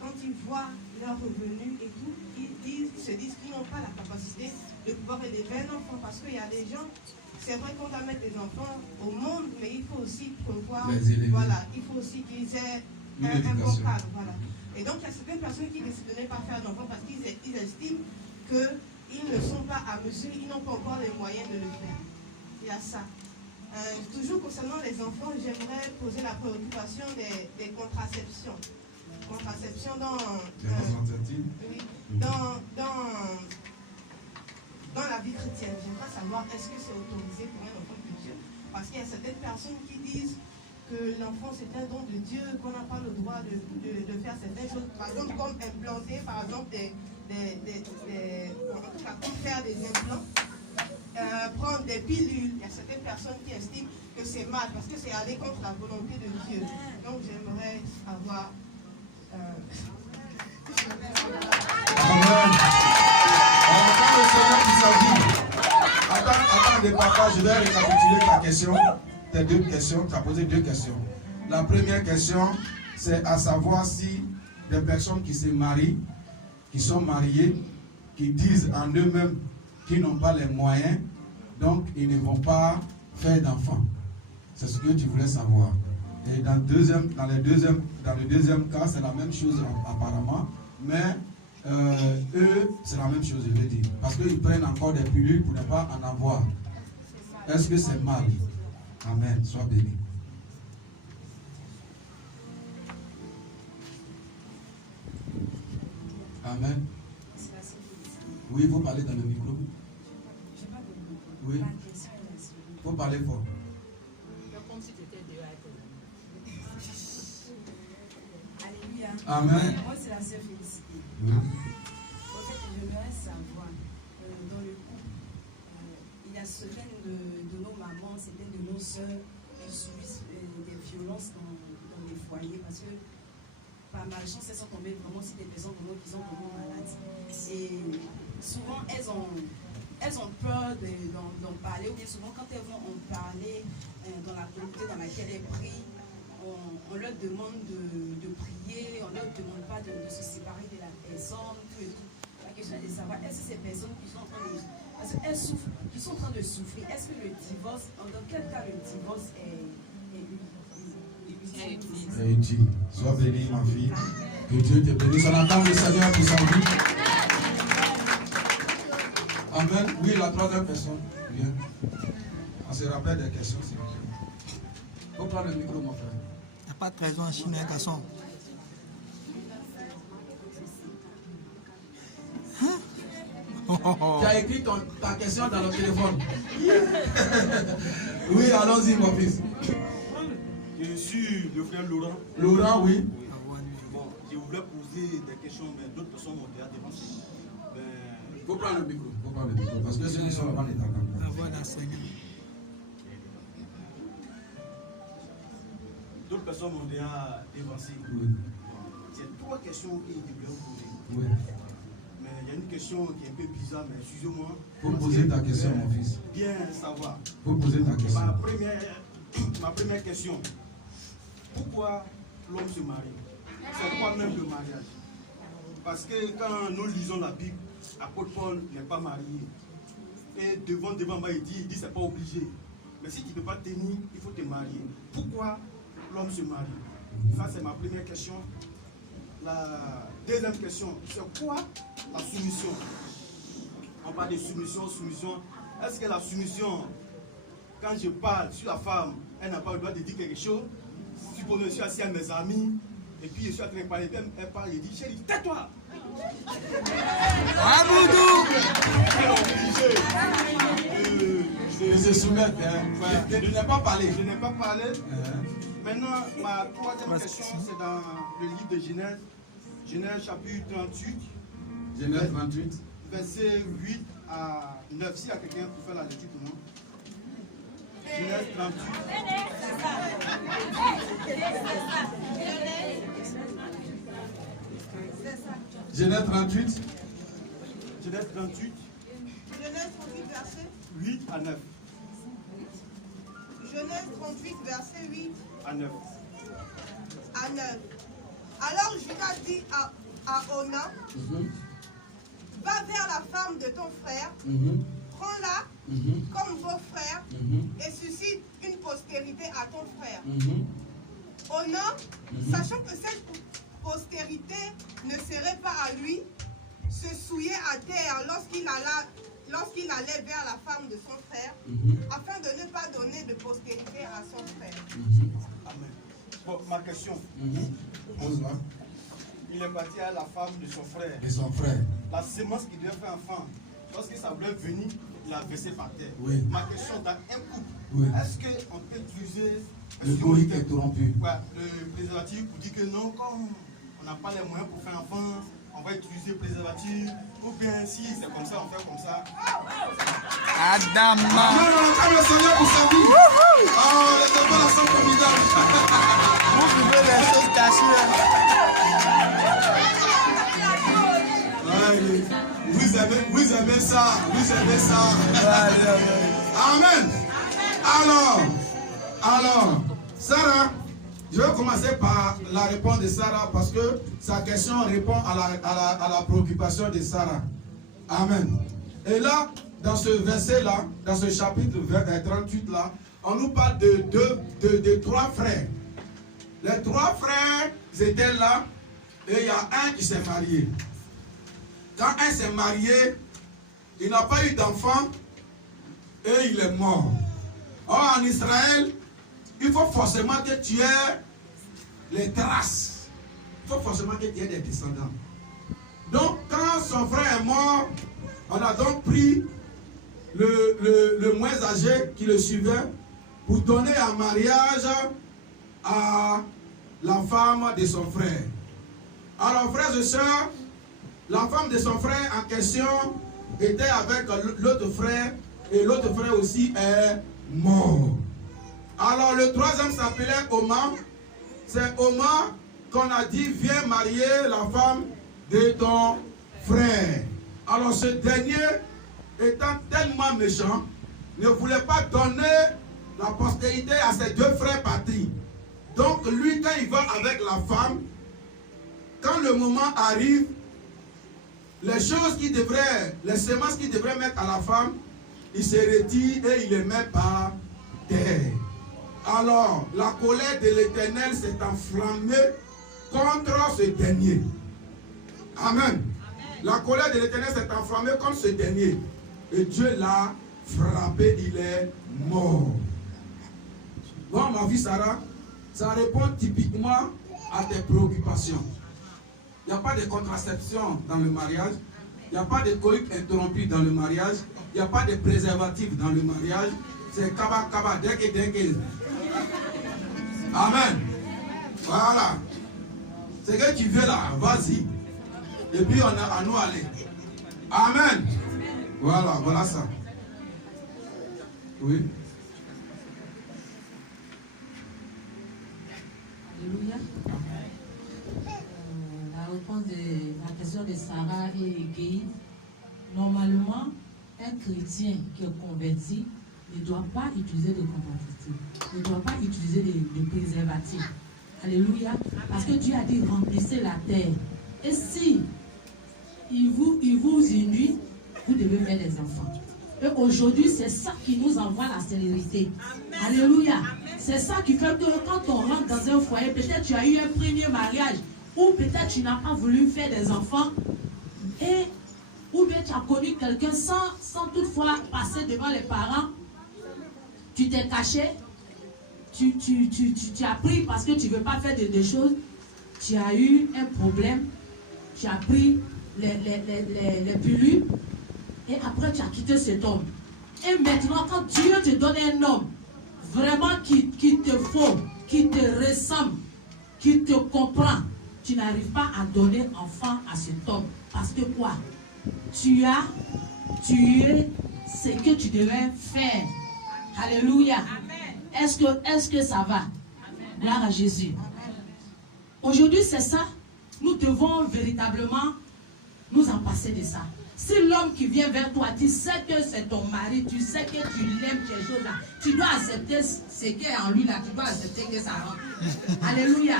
quand ils voient leurs revenus et tout, ils se disent qu'ils n'ont pas la capacité de pouvoir élever un enfant. Parce qu'il y a des gens, c'est vrai qu'on doit mettre des enfants au monde, mais il faut aussi prévoir, voilà, il faut aussi qu'ils aient un bon cadre. Voilà. Et donc, il y a certaines personnes qui décident de ne pas faire d'enfants parce qu'ils estiment qu'ils ne sont pas à mesure, ils n'ont pas encore les moyens de le faire. Il y a ça. Toujours concernant les enfants, j'aimerais poser la préoccupation des contraceptions. Contraception dans la vie chrétienne. J'aimerais savoir, est-ce que c'est autorisé pour un enfant de Dieu? Parce qu'il y a certaines personnes qui disent que l'enfant c'est un don de Dieu, qu'on n'a pas le droit de faire certaines choses. Par exemple, comme implanter, par exemple, en tout cas, pour faire des implants, prendre des pilules. Il y a certaines personnes qui estiment que c'est mal parce que c'est aller contre la volonté de Dieu. Donc j'aimerais avoir... Amen. Alors, quand le Seigneur qui s'agit, attends, papa, je vais récapituler ta question. Tes deux questions, tu as posé deux questions. La première question, c'est à savoir si des personnes qui se marient, qui sont mariées, qui disent en eux-mêmes qu'ils n'ont pas les moyens, donc ils ne vont pas faire d'enfants. C'est ce que tu voulais savoir. Et dans le deuxième cas, c'est la même chose apparemment, mais eux, c'est la même chose, je veux dire. Parce qu'ils prennent encore des pilules pour ne pas en avoir. Est-ce que c'est mal? Amen. Sois béni. Amen. Oui, il faut parler dans le micro. Oui. Il faut parler fort. Alléluia. Amen. Moi, c'est la sœur Félicité. Oui. En fait, j'aimerais savoir, dans le couple, il y a certaines de nos mamans, certaines de nos sœurs qui subissent des violences dans les foyers parce que, par malchance, elles sont tombées vraiment sur des personnes vraiment qui sont vraiment malades. Et souvent, elles ont elles ont peur d'en parler, ou bien souvent quand elles vont en parler dans la communauté dans laquelle elles prient, on leur demande de prier, on ne leur demande pas de se séparer de la personne, tout et tout. La question est de savoir, est-ce que ces personnes qui sont en train de... Parce qu'elles souffrent, qui sont en train de souffrir, est-ce que le divorce, dans quel cas le divorce est utile? Sois bénie, ma fille. Que Dieu te bénisse. On attend le Seigneur pour sa vie. Amen. Oui, la troisième personne. Bien. On se rappelle des questions, s'il vous plaît. Faut prendre le micro, mon frère. Il n'y a pas de trahison en Chine, un garçon. Tu as écrit ta question dans le téléphone. Oui, allons-y, mon fils. Je suis le frère Laurent. Laurent, oui. Bon, je voulais poser des questions, mais d'autres personnes m'ont déjà dévancé. Il faut prendre le micro. Parce que ceux qui sont avant les attendent. La voix d'enseignant. D'autres personnes m'ont déjà dévancé. Oui. C'est trois questions que je voulais poser. Oui. Mais il y a une question qui est un peu bizarre, mais excusez-moi. Faut poser ta question, mon fils. Bien savoir. Faut poser ta question. Ma première question. Pourquoi l'homme se marie? C'est quoi même le mariage? Parce que quand nous lisons la Bible, l'apôtre Paul n'est pas marié. Et devant moi, il dit c'est pas obligé. Mais si tu ne peux pas tenir, il faut te marier. Pourquoi l'homme se marie? Ça, c'est ma première question. La deuxième question, c'est quoi la soumission? On parle de soumission. Est-ce que la soumission, quand je parle sur la femme, elle n'a pas le droit de dire quelque chose? Supposons que je suis assis à mes amis, et puis je suis en train de parler, elle parle, elle dit, chérie, tais-toi! Je se soumettre. Je n'ai pas parlé. Je n'ai pas parlé. Maintenant, ma troisième question, c'est dans le livre de Genèse. Genèse chapitre 38. Genèse 38. Verset 8 à 9. S'il y a quelqu'un pour faire la lecture pour moi. Genèse 38. Genèse 38. Genèse 38. Genèse 38, verset 8 à 9. Genèse 38, verset 8 À 9. à 9. Alors Judas dit à Ona, va vers la femme de ton frère, prends-la comme vos frères et suscite une postérité à ton frère. Ona, sachant que cette postérité ne serait pas à lui, se souillait à terre lorsqu'il allait vers la femme de son frère, afin de ne pas donner de postérité à son frère. Amen. Bon, ma question. Pose-la. Il est parti à la femme de son frère. Et son frère. La sémence qui devait faire enfant, lorsque ça voulait venir, il a versé par terre. Oui. Ma question, dans un couple, Oui. est-ce qu'on peut utiliser Le coït est interrompu. le préservatif pour dire que non, comme on n'a pas les moyens pour faire enfant, on va utiliser le préservatif, ou bien si c'est comme ça, on fait comme ça. Adam. Amen, on acclame le Seigneur pour sa vie. Oh, les enfants sont formidables. Vous vivez les choses cachées. Vous aimez ça. Amen. Alors, Sarah, je vais commencer par la réponse de Sarah parce que sa question répond à la préoccupation de Sarah. Amen. Et là, dans ce verset-là, dans ce chapitre 38-là, on nous parle de trois frères. Les trois frères étaient là et il y a un qui s'est marié. Quand un s'est marié, il n'a pas eu d'enfant et il est mort. Or, en Israël, il faut forcément que tu aies les traces. Il faut forcément que tu aies des descendants. Donc, quand son frère est mort, on a donc pris le moins âgé qui le suivait pour donner en mariage à la femme de son frère. Alors, frères et sœurs, la femme de son frère en question était avec l'autre frère et l'autre frère aussi est mort. Alors le troisième s'appelait Oma. C'est Oma qu'on a dit viens marier la femme de ton frère. Alors ce dernier étant tellement méchant, ne voulait pas donner la postérité à ses deux frères patris. Donc lui, quand il va avec la femme, quand le moment arrive, les choses qui devraient, les semences qu'il devrait mettre à la femme, il se retire et il les met par terre. Alors, la colère de l'Éternel s'est enflammée contre ce dernier. Amen. La colère de l'Éternel s'est enflammée contre ce dernier. Et Dieu l'a frappé, il est mort. Bon, ma fille Sarah, ça répond typiquement à tes préoccupations. Il n'y a pas de contraception dans le mariage. Il n'y a pas de colique interrompue dans le mariage. Il n'y a pas de préservatif dans le mariage. C'est kaba kaba, deke deke. Amen. Voilà. C'est que tu veux là, vas-y. Et puis on a à nous aller. Amen. Voilà ça. Oui. Alléluia. La réponse de la question de Sarah est égayée. Normalement, un chrétien qui est converti ne doit pas utiliser de contraceptifs, ne doit pas utiliser de préservatifs. Alléluia. Parce que Dieu a dit remplissez la terre. Et si il vous unit, vous devez faire des enfants. Et aujourd'hui, c'est ça qui nous envoie la célérité. Alléluia. C'est ça qui fait que quand on rentre dans un foyer, peut-être tu as eu un premier mariage, ou peut-être tu n'as pas voulu faire des enfants, ou bien tu as connu quelqu'un sans toutefois passer devant les parents, tu t'es caché, tu as pris parce que tu ne veux pas faire des choses, tu as eu un problème, tu as pris les pilules, et après tu as quitté cet homme. Et maintenant, quand Dieu te donne un homme, vraiment qui te faut, qui te ressemble, qui te comprend, tu n'arrives pas à donner enfant à cet homme. Parce que quoi? Tu es ce que tu devais faire. Alléluia. Est-ce que ça va? Gloire à Jésus. Aujourd'hui, c'est ça. Nous devons véritablement nous en passer de ça. Si l'homme qui vient vers toi, tu sais que c'est ton mari, tu sais que tu l'aimes, ces choses-là, tu dois accepter ce qui est en lui là, tu dois accepter que ça rentre. Alléluia.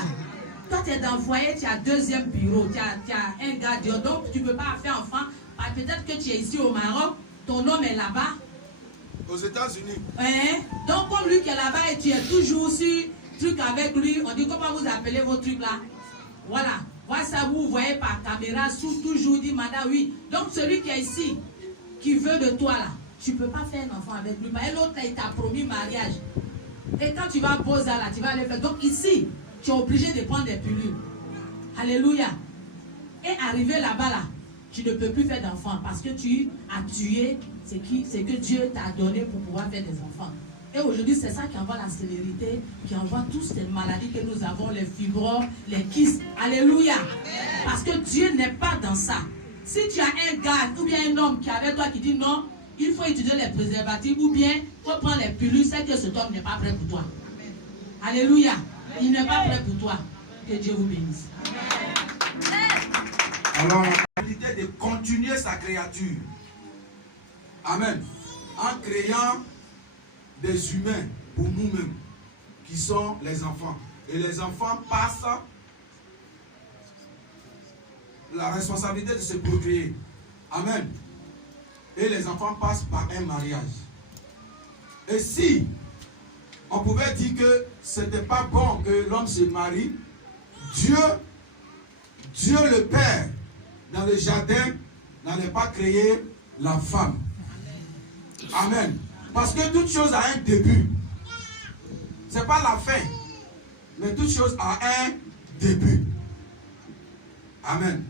Toi, tu es dans le foyer, tu as deuxième bureau, tu as un gars, donc tu ne peux pas faire enfant. Peut-être que tu es ici au Maroc, ton homme est là-bas. Aux États-Unis. Donc, comme lui qui est là-bas et tu es toujours sur truc avec lui, on dit comment vous appelez vos trucs là? Voilà. Voilà ça, vous voyez par caméra, toujours dit madame, oui. Donc, celui qui est ici, qui veut de toi là, tu ne peux pas faire un enfant avec lui. Et l'autre, il t'a promis mariage. Et quand tu vas poser là, tu vas aller faire. Donc, ici, tu es obligé de prendre des pilules. Alléluia. Et arriver là-bas là, tu ne peux plus faire d'enfants parce que tu as tué ce que Dieu t'a donné pour pouvoir faire des enfants. Et aujourd'hui, c'est ça qui envoie la célérité, qui envoie toutes ces maladies que nous avons, les fibromes, les kystes. Alléluia. Parce que Dieu n'est pas dans ça. Si tu as un gars ou bien un homme qui est avec toi qui dit non, il faut utiliser les préservatifs ou bien il faut prendre les pilules, c'est que cet homme n'est pas prêt pour toi. Alléluia. Il n'est pas prêt pour toi. Que Dieu vous bénisse. Alors, la qualité de continuer sa créature. Amen. En créant des humains pour nous-mêmes, qui sont les enfants. Et les enfants passent la responsabilité de se procréer. Amen. Et les enfants passent par un mariage. Et si on pouvait dire que ce n'était pas bon que l'homme se marie, Dieu le Père, dans le jardin, n'allait pas créer la femme. Amen. Parce que toute chose a un début. Ce n'est pas la fin. Mais toute chose a un début. Amen.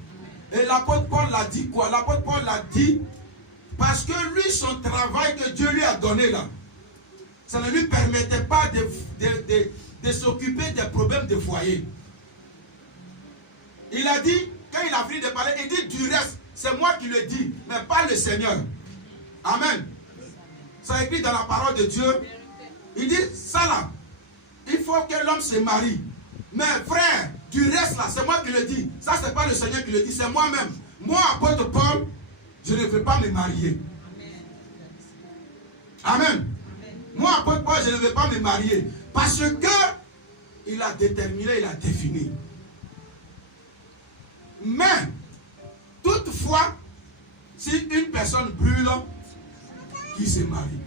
Et l'apôtre Paul l'a dit quoi? L'apôtre Paul l'a dit parce que lui, son travail que Dieu lui a donné là, ça ne lui permettait pas de s'occuper des problèmes de foyer. Il a dit, quand il a fini de parler, il dit du reste, c'est moi qui le dis, mais pas le Seigneur. Amen. Ça écrit dans la parole de Dieu. Il dit, ça là, il faut que l'homme se marie. Mais frère, du reste là, c'est moi qui le dis. Ça, c'est pas le Seigneur qui le dit, c'est moi-même. Moi, apôtre Paul, je ne veux pas me marier. Amen. Moi, apôtre Paul, je ne vais pas me marier. Parce que il a déterminé, il a défini. Mais, toutefois, si une personne brûle, qui se marie.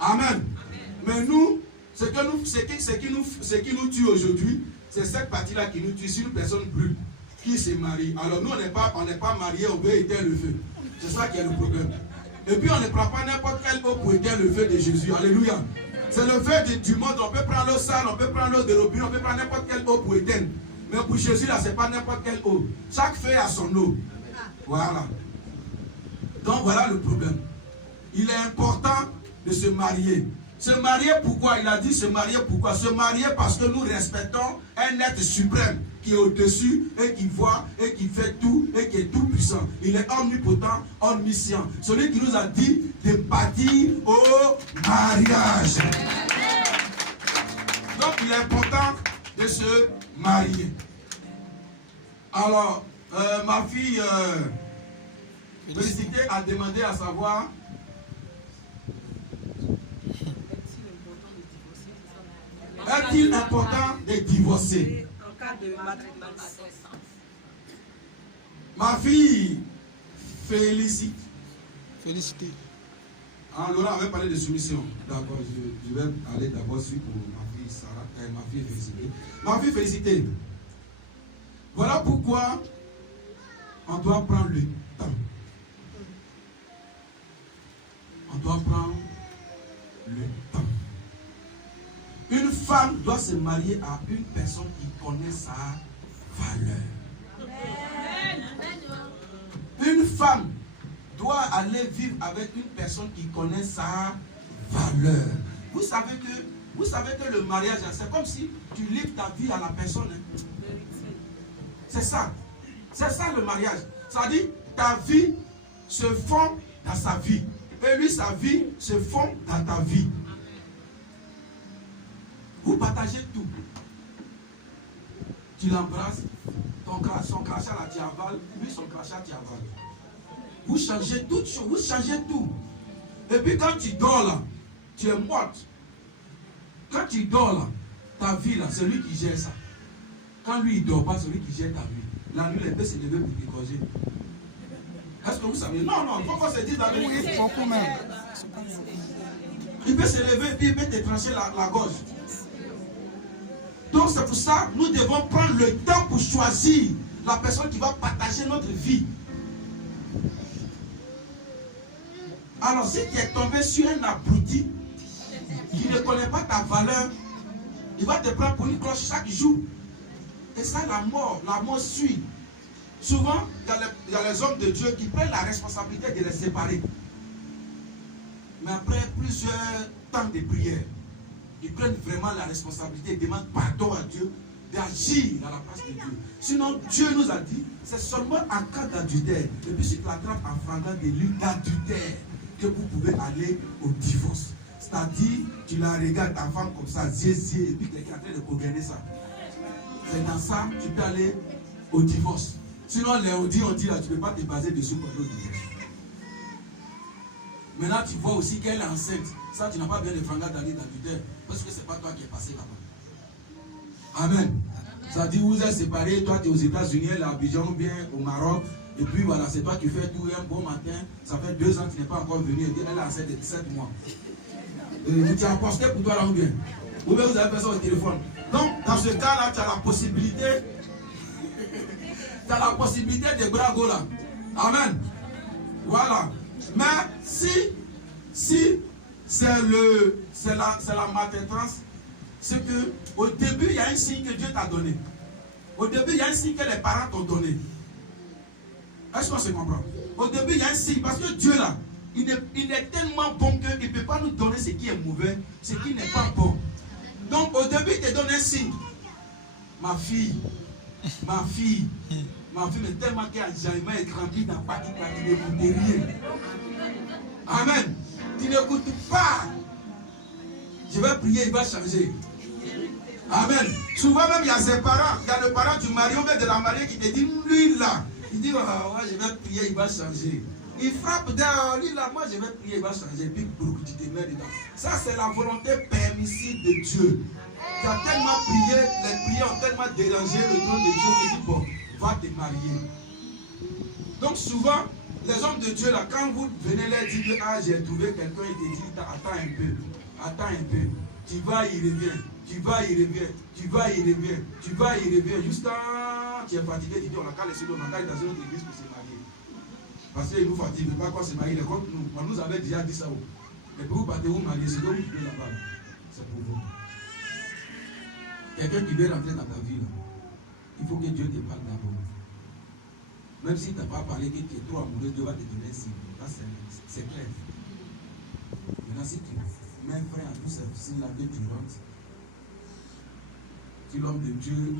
Amen. Mais nous, ce qui nous tue aujourd'hui, c'est cette partie-là qui nous tue. Si une personne brûle, qui se marie. Alors nous, on n'est pas mariés, on veut éteindre le feu. C'est ça qui est le problème. Et puis on ne prend pas n'importe quelle eau pour éteindre le feu de Jésus. Alléluia. C'est le feu du monde. On peut prendre l'eau sale, on peut prendre l'eau de robinet, on peut prendre n'importe quelle eau pour éteindre. Mais pour Jésus, là, ce n'est pas n'importe quelle eau. Chaque feu a son eau. Voilà. Donc voilà le problème. Il est important de se marier. Se marier pourquoi? Il a dit se marier pourquoi? Se marier parce que nous respectons un être suprême qui est au-dessus et qui voit et qui fait tout et qui est tout puissant. Il est omnipotent, omniscient. Celui qui nous a dit de bâtir au mariage. Donc il est important de se marier. Alors, ma fille Félicité a demandé à savoir est-il important de divorcer? En cas de matrimonio. Ma fille Félicité. Ah, Laurent avait parlé de soumission. D'accord, je vais aller d'abord sur pour ma fille Sarah, ma fille Félicité. Ma fille Félicité. Voilà pourquoi on doit prendre le temps. On doit prendre le temps. Une femme doit se marier à une personne qui connaît sa valeur. Une femme doit aller vivre avec une personne qui connaît sa valeur. Vous savez que le mariage, c'est comme si tu livres ta vie à la personne. C'est ça. C'est ça le mariage. Ça dit, ta vie se fond dans sa vie. Et lui, sa vie se fond dans ta vie. Vous partagez tout. Tu l'embrasses, son crachat là, tu avales, lui, son crachat, tu avales. Vous changez toutes choses, vous changez tout. Et puis quand tu dors là, tu es morte. Quand tu dors là, ta vie là, c'est lui qui gère ça. Quand lui, il ne dort pas, c'est lui qui gère ta vie. La nuit, il peut se lever pour décoger. Est-ce que vous savez? Non, il faut qu'on se dise la vérité. Il peut se lever et puis il peut te trancher la gorge. Donc c'est pour ça que nous devons prendre le temps pour choisir la personne qui va partager notre vie. Alors si tu es tombé sur un abruti qui ne connaît pas ta valeur, il va te prendre pour une cloche chaque jour. Et ça, la mort suit. Souvent, il y a les hommes de Dieu qui prennent la responsabilité de les séparer. Mais après plusieurs temps de prière, ils prennent vraiment la responsabilité et demandent pardon à Dieu d'agir à la place de Dieu. Sinon, Dieu nous a dit, c'est seulement en cas d'adultère, et puis si tu l'attrapes en flagrant délit d'adultère, que vous pouvez aller au divorce. C'est-à-dire, tu la regardes, ta femme comme ça, zié, et puis quelqu'un est en train de gouverner ça. C'est dans ça, tu peux aller au divorce. Sinon, on dit là, tu ne peux pas te baser dessus pour le divorce. Maintenant, tu vois aussi qu'elle est enceinte. Ça, tu n'as pas bien de frangades d'aller d'adultère. Parce que ce n'est pas toi qui es passé là-bas. Amen. Ça dit, vous êtes séparés, toi tu es aux États-Unis, elle est à Abidjan, bien au Maroc. Et puis voilà, c'est toi qui fais tout un bon matin. Ça fait 2 ans que tu n'es pas encore venu. Elle est enceinte de 17 mois. Tu as posté pour toi là ou bien? Ou bien vous avez fait ça au téléphone. Donc, dans ce cas-là, tu as la possibilité. Tu as la possibilité de brago là. Amen. Voilà. Mais si c'est la maltraitance, c'est que au début, il y a un signe que Dieu t'a donné. Au début, il y a un signe que les parents t'ont donné. Est-ce qu'on se comprend? Au début, il y a un signe. Parce que Dieu là, il est tellement bon qu'il ne peut pas nous donner ce qui est mauvais, ce qui n'est pas bon. Donc au début, il te donne un signe. Ma fille, mais tellement qu'elle a jamais grandi dans pas tu n'écoutes rien. Amen. Tu n'écoutes pas. Je vais prier, il va changer. Amen. Souvent même, il y a ses parents, il y a le parent du mari ou même de la mariée qui te dit, lui là, il dit, ouais, je vais prier, il va changer. Il frappe dans lui là, moi je vais prier, il va changer, puis tu te mets dedans. Ça c'est la volonté permissive de Dieu. Tu as tellement prié, les prières ont tellement dérangé le trône de Dieu qu'il dit bon, va te marier. Donc souvent, les hommes de Dieu là, quand vous venez leur dire que ah j'ai trouvé quelqu'un, il te dit attends un peu, tu vas, il revient, tu vas, il revient, tu vas, il revient, tu vas, il revient, jusqu'à tu es fatigué, tu dis on a qu'à laisser, on a qu'à aller dans une autre église pour se marier. Parce qu'il nous fatigue, il ne veut pas quoi se marier, il est contre nous. On nous avait déjà dit ça. Mais pour vous partez vous marier, c'est donc vous pouvez là-bas. C'est pour vous. Quelqu'un qui veut rentrer dans ta vie, là, il faut que Dieu te parle d'abord. Même si tu n'as pas parlé, que tu es trop amoureux, Dieu va te donner un signe. C'est clair. Maintenant, si tu mets un frein à tout ce signe-là que tu rentres, si l'homme de Dieu,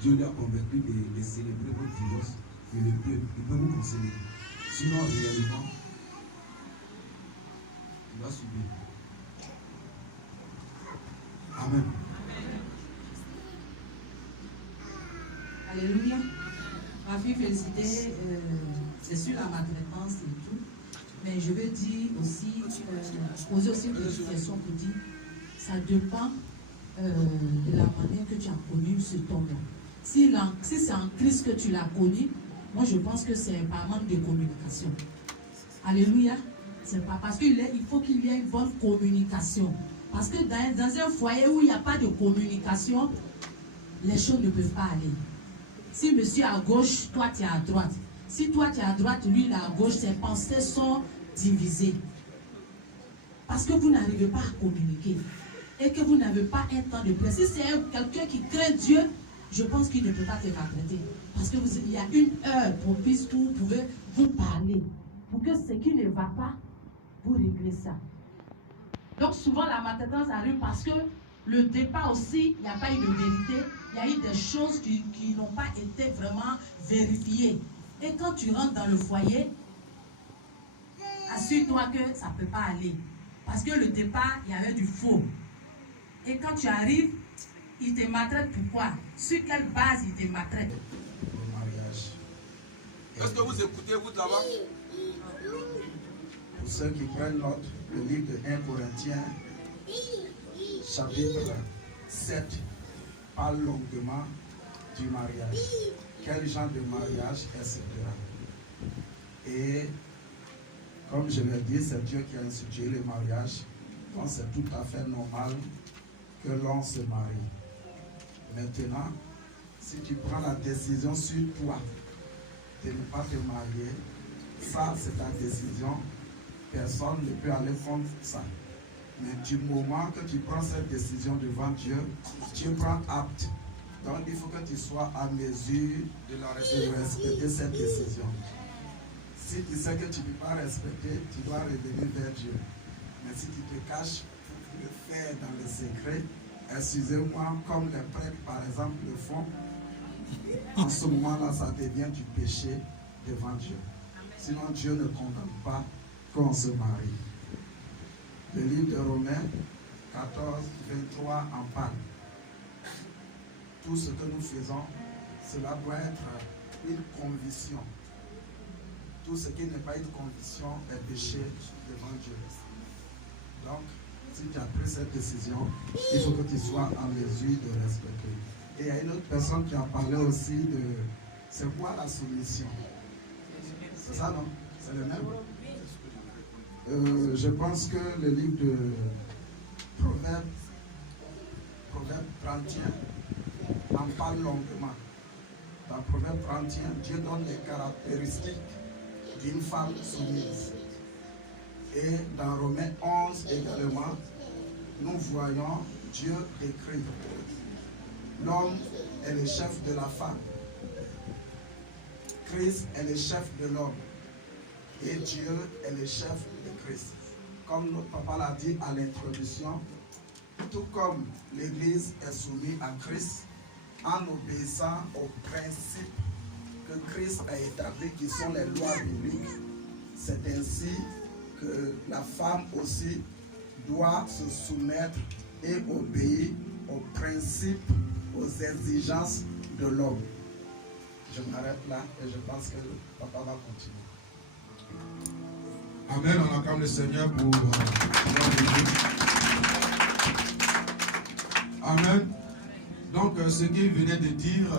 Dieu lui a convaincu de célébrer votre divorce, il peut vous conseiller. Sinon, réellement, il va subir. Amen. Alléluia. Ma fille félicité, c'est sur la maltraitance et tout. Mais je veux dire aussi, poser aussi une petite question pour dire, ça dépend de la manière que tu as connu cet homme-là. Si c'est en Christ que tu l'as connu, moi je pense que c'est par manque de communication. Alléluia. C'est pas parce qu'il faut qu'il y ait une bonne communication. Parce que dans un foyer où il n'y a pas de communication, les choses ne peuvent pas aller. Si monsieur est à gauche, toi tu es à droite. Si toi tu es à droite, lui il est à gauche, ses pensées sont divisées. Parce que vous n'arrivez pas à communiquer. Et que vous n'avez pas un temps de prière. Si c'est quelqu'un qui craint Dieu, je pense qu'il ne peut pas te maltraiter. Parce qu'il y a une heure propice où vous pouvez vous parler. Pour que ce qui ne va pas, vous réglez ça. Donc souvent la maltraitance arrive parce que le départ aussi, il n'y a pas eu de vérité. Il y a eu des choses qui n'ont pas été vraiment vérifiées. Et quand tu rentres dans le foyer, assure-toi que ça ne peut pas aller. Parce que le départ, il y avait du faux. Et quand tu arrives, il te maltraite pourquoi? Sur quelle base il te maltraite? Le mariage. Est-ce que vous écoutez, vous là-bas? Pour ceux qui prennent note, le livre de 1 Corinthiens, chapitre 7, parle longuement du mariage. Quel genre de mariage, etc. Et comme je l'ai dit, c'est Dieu qui a institué le mariage. Donc c'est tout à fait normal que l'on se marie. Maintenant, si tu prends la décision sur toi de ne pas te marier, ça c'est ta décision. Personne ne peut aller contre ça. Mais du moment que tu prends cette décision devant Dieu, Dieu prend acte. Donc il faut que tu sois à mesure de respecter cette décision. Si tu sais que tu ne peux pas respecter, tu dois revenir vers Dieu. Mais si tu te caches pour le faire dans le secret, excusez-moi, comme les prêtres par exemple le font, en ce moment-là, ça devient du péché devant Dieu. Sinon, Dieu ne condamne pas qu'on se marie. Le livre de Romains 14, 23 en parle. Tout ce que nous faisons, cela doit être une conviction. Tout ce qui n'est pas une conviction est péché devant Dieu. Donc, si tu as pris cette décision, il faut que tu sois en mesure de respecter. Et il y a une autre personne qui a parlé aussi de c'est quoi la soumission. C'est ça, non? C'est le même? Je pense que le livre de Proverbe 31 en parle longuement. Dans Proverbe 31, Dieu donne les caractéristiques d'une femme soumise. Et dans Romains 11 également, nous voyons Dieu décrit. L'homme est le chef de la femme. Christ est le chef de l'homme. Et Dieu est le chef de Christ. Comme notre papa l'a dit à l'introduction, tout comme l'Église est soumise à Christ, en obéissant aux principes que Christ a établis, qui sont les lois bibliques, c'est ainsi que la femme aussi doit se soumettre et obéir aux principes, aux exigences de l'homme. Je m'arrête là et je pense que le papa va continuer. Amen, on acclame le Seigneur pour Dieu. Amen. Donc, ce qu'il venait de dire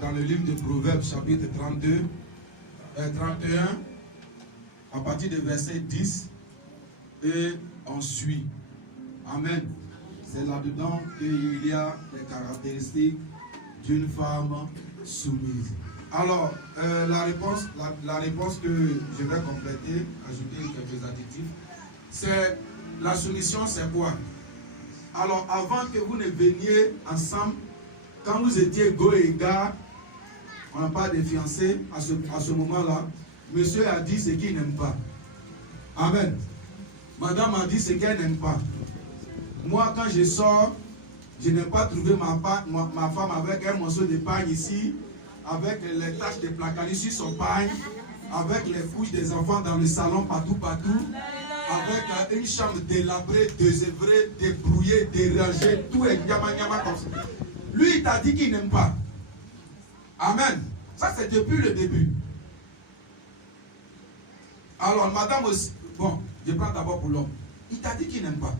dans le livre de Proverbes, chapitre 31, à partir du verset 10, et on suit. Amen. C'est là-dedans qu'il y a les caractéristiques d'une femme soumise. Alors, la réponse que je vais compléter, ajouter quelques adjectifs, c'est la soumission, c'est quoi? Alors, avant que vous ne veniez ensemble, quand vous étiez go et gars, on n'a pas de fiancés, à ce moment-là, monsieur a dit ce qu'il n'aime pas. Amen. Madame a dit ce qu'elle n'aime pas. Moi, quand je sors, je n'ai pas trouvé ma femme avec un morceau de pain ici, avec les taches de placard sur son pain, avec les couches des enfants dans le salon partout, avec une chambre délabrée, désœuvrée, débrouillée, dérangée, tout est nyama comme ça. Lui, il t'a dit qu'il n'aime pas. Amen. Ça, c'est depuis le début. Alors, madame aussi, bon, je prends d'abord pour l'homme. Il t'a dit qu'il n'aime pas.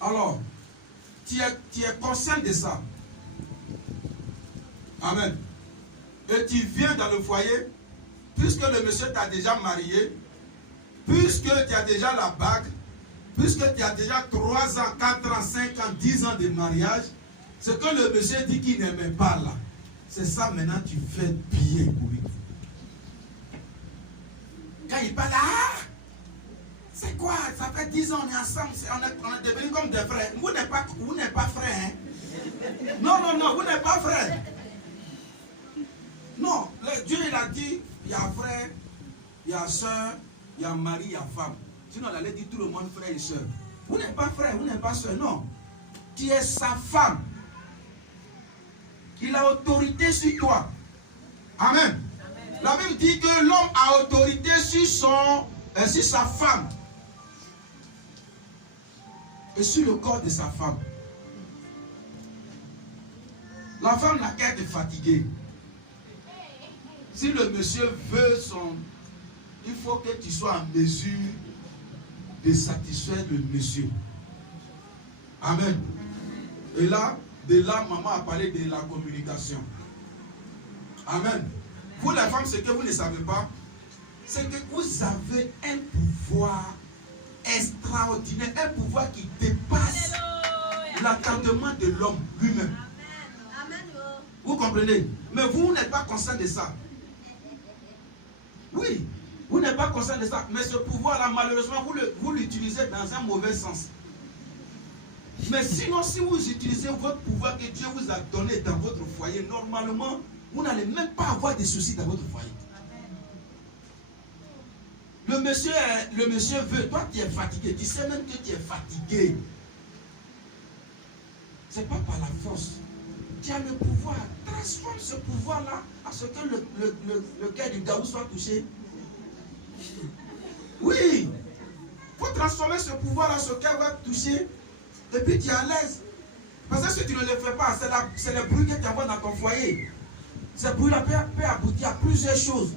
Alors, tu es conscient de ça. Amen. Et tu viens dans le foyer, puisque le monsieur t'a déjà marié, puisque tu as déjà la bague, puisque tu as déjà 3 ans, 4 ans, 5 ans, 10 ans de mariage, ce que le monsieur dit qu'il n'aimait pas là, c'est ça maintenant tu fais bien pour lui. Quand il parle, c'est quoi? Ça fait 10 ans on est ensemble, on est devenus comme des frères. Vous n'êtes pas frères, hein? Non, vous n'êtes pas frères. Non, Dieu il a dit, il y a frère, il y a soeur, il y a mari, il y a femme. Sinon il allait dire tout le monde frère et soeur. Vous n'êtes pas frère, vous n'êtes pas soeur, non. Tu es sa femme. Il a autorité sur toi. Amen. La Bible dit que l'homme a autorité sur sa femme. Et sur le corps de sa femme. La femme n'a qu'à être fatiguée. Si le monsieur veut il faut que tu sois en mesure de satisfaire le monsieur. Amen. Et là, de là, maman a parlé de la communication. Amen. Vous les femmes, ce que vous ne savez pas, c'est que vous avez un pouvoir extraordinaire, un pouvoir qui dépasse l'attendement de l'homme lui-même. Vous comprenez? Mais vous n'êtes pas conscient de ça. Oui, vous n'êtes pas conscient de ça. Mais ce pouvoir-là, malheureusement, vous l'utilisez dans un mauvais sens. Mais sinon, si vous utilisez votre pouvoir que Dieu vous a donné dans votre foyer, normalement, vous n'allez même pas avoir de soucis dans votre foyer. Le monsieur veut, toi tu es fatigué, tu sais même que tu es fatigué. Ce n'est pas par la force. Tu as le pouvoir. Transforme ce pouvoir-là à ce que le cœur du gaou soit touché. Oui. Il faut transformer ce pouvoir-là, ce cœur va toucher. Et puis tu es à l'aise. Parce que si tu ne le fais pas, c'est le bruit que tu envoies dans ton foyer. Ce bruit-là peut aboutir à plusieurs choses.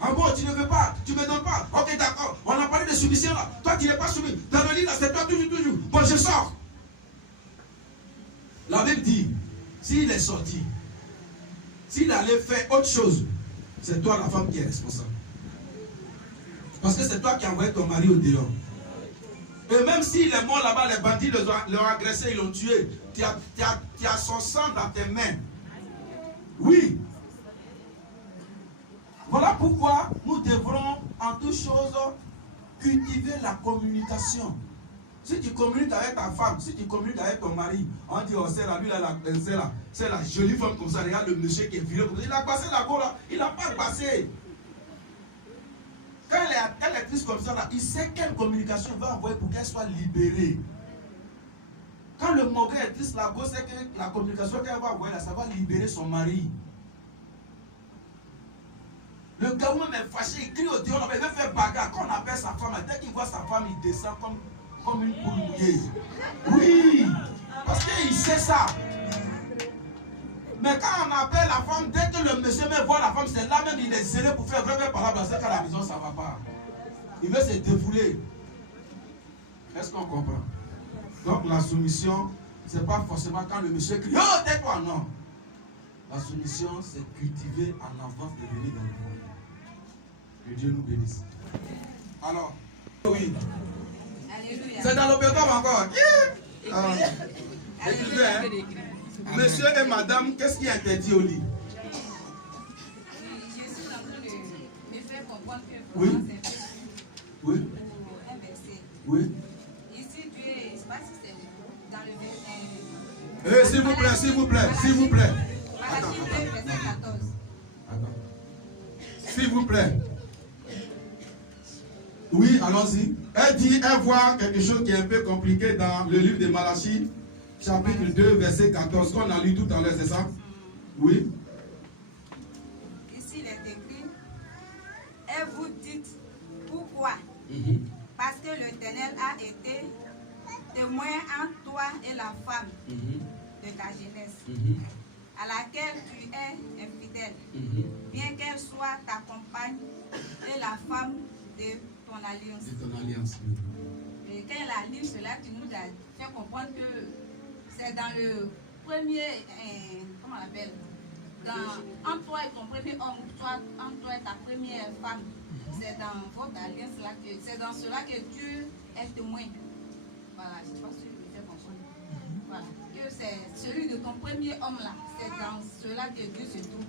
Ah bon, tu ne veux pas, tu ne me donnes pas. Ok, d'accord. On a parlé de soumission là. Toi, tu n'es pas soumis. Dans le lit là, c'est toi toujours. Bon, je sors. La Bible dit, s'il est sorti, s'il allait faire autre chose, c'est toi la femme qui est responsable. Parce que c'est toi qui as envoyé ton mari au dehors. Et même s'il est mort là-bas, les bandits l'ont agressé, ils l'ont tué. Tu as son sang dans tes mains. Oui. Voilà pourquoi nous devrons en toute chose cultiver la communication. Si tu communiques avec ta femme, si tu communiques avec ton mari, on dit, oh c'est là, lui là, c'est la jolie femme comme ça, regarde le monsieur qui est violent comme ça. Il a passé la go là, il n'a pas passé. Quand elle est triste comme ça là, il sait quelle communication il va envoyer pour qu'elle soit libérée. Quand le mauvais est triste, la go sait que la communication qu'elle va envoyer là, ça va libérer son mari. Le gars même est fâché, il crie au dehors, il veut faire bagarre. Quand on appelle sa femme, dès qu'il voit sa femme, il descend comme une poule mouillée. Oui, parce qu'il sait ça. Mais quand on appelle la femme, dès que le monsieur veut voir la femme, c'est là même il est zélé pour faire vrai parole. Dans ce cas, à la maison, ça ne va pas. Il veut se défouler. Est-ce qu'on comprend? Donc la soumission, ce n'est pas forcément quand le monsieur crie, oh, tais-toi, non. La soumission, c'est cultiver en avance de venir dans le foyer. Que Dieu nous bénisse. Alors, oui. Alléluia. C'est dans l'opératoire encore. Écoutez, hein. Monsieur et madame, qu'est-ce qui est interdit au lit? Je suis en train de me faire comprendre que Oui. vraiment c'est fait Oui. pour un verset. Oui. Ici, Dieu, je ne sais pas si c'est dans le verset. S'il vous plaît, s'il vous plaît, s'il vous plaît. Malachie 2, verset 14. S'il vous plaît. Oui, allons-y. Elle voit quelque chose qui est un peu compliqué dans le livre de Malachie, chapitre 2, verset 14, qu'on a lu tout à l'heure, c'est ça? Oui. Ici, il est écrit, et vous dites, pourquoi? Parce que l'Éternel a été témoin entre toi et la femme de ta jeunesse, à laquelle tu es infidèle, bien qu'elle soit ta compagne et la femme de ton alliance. De ton alliance. Et quand elle a lu cela, tu nous as fait comprendre que c'est dans le premier, comment on appelle, entre toi et ton premier homme, entre toi et ta première femme, c'est dans votre alliance là que, c'est dans cela que Dieu est témoin. Voilà, je ne sais pas si je fais comprendre. Voilà, que c'est celui de ton premier homme là, c'est dans cela que Dieu se trouve.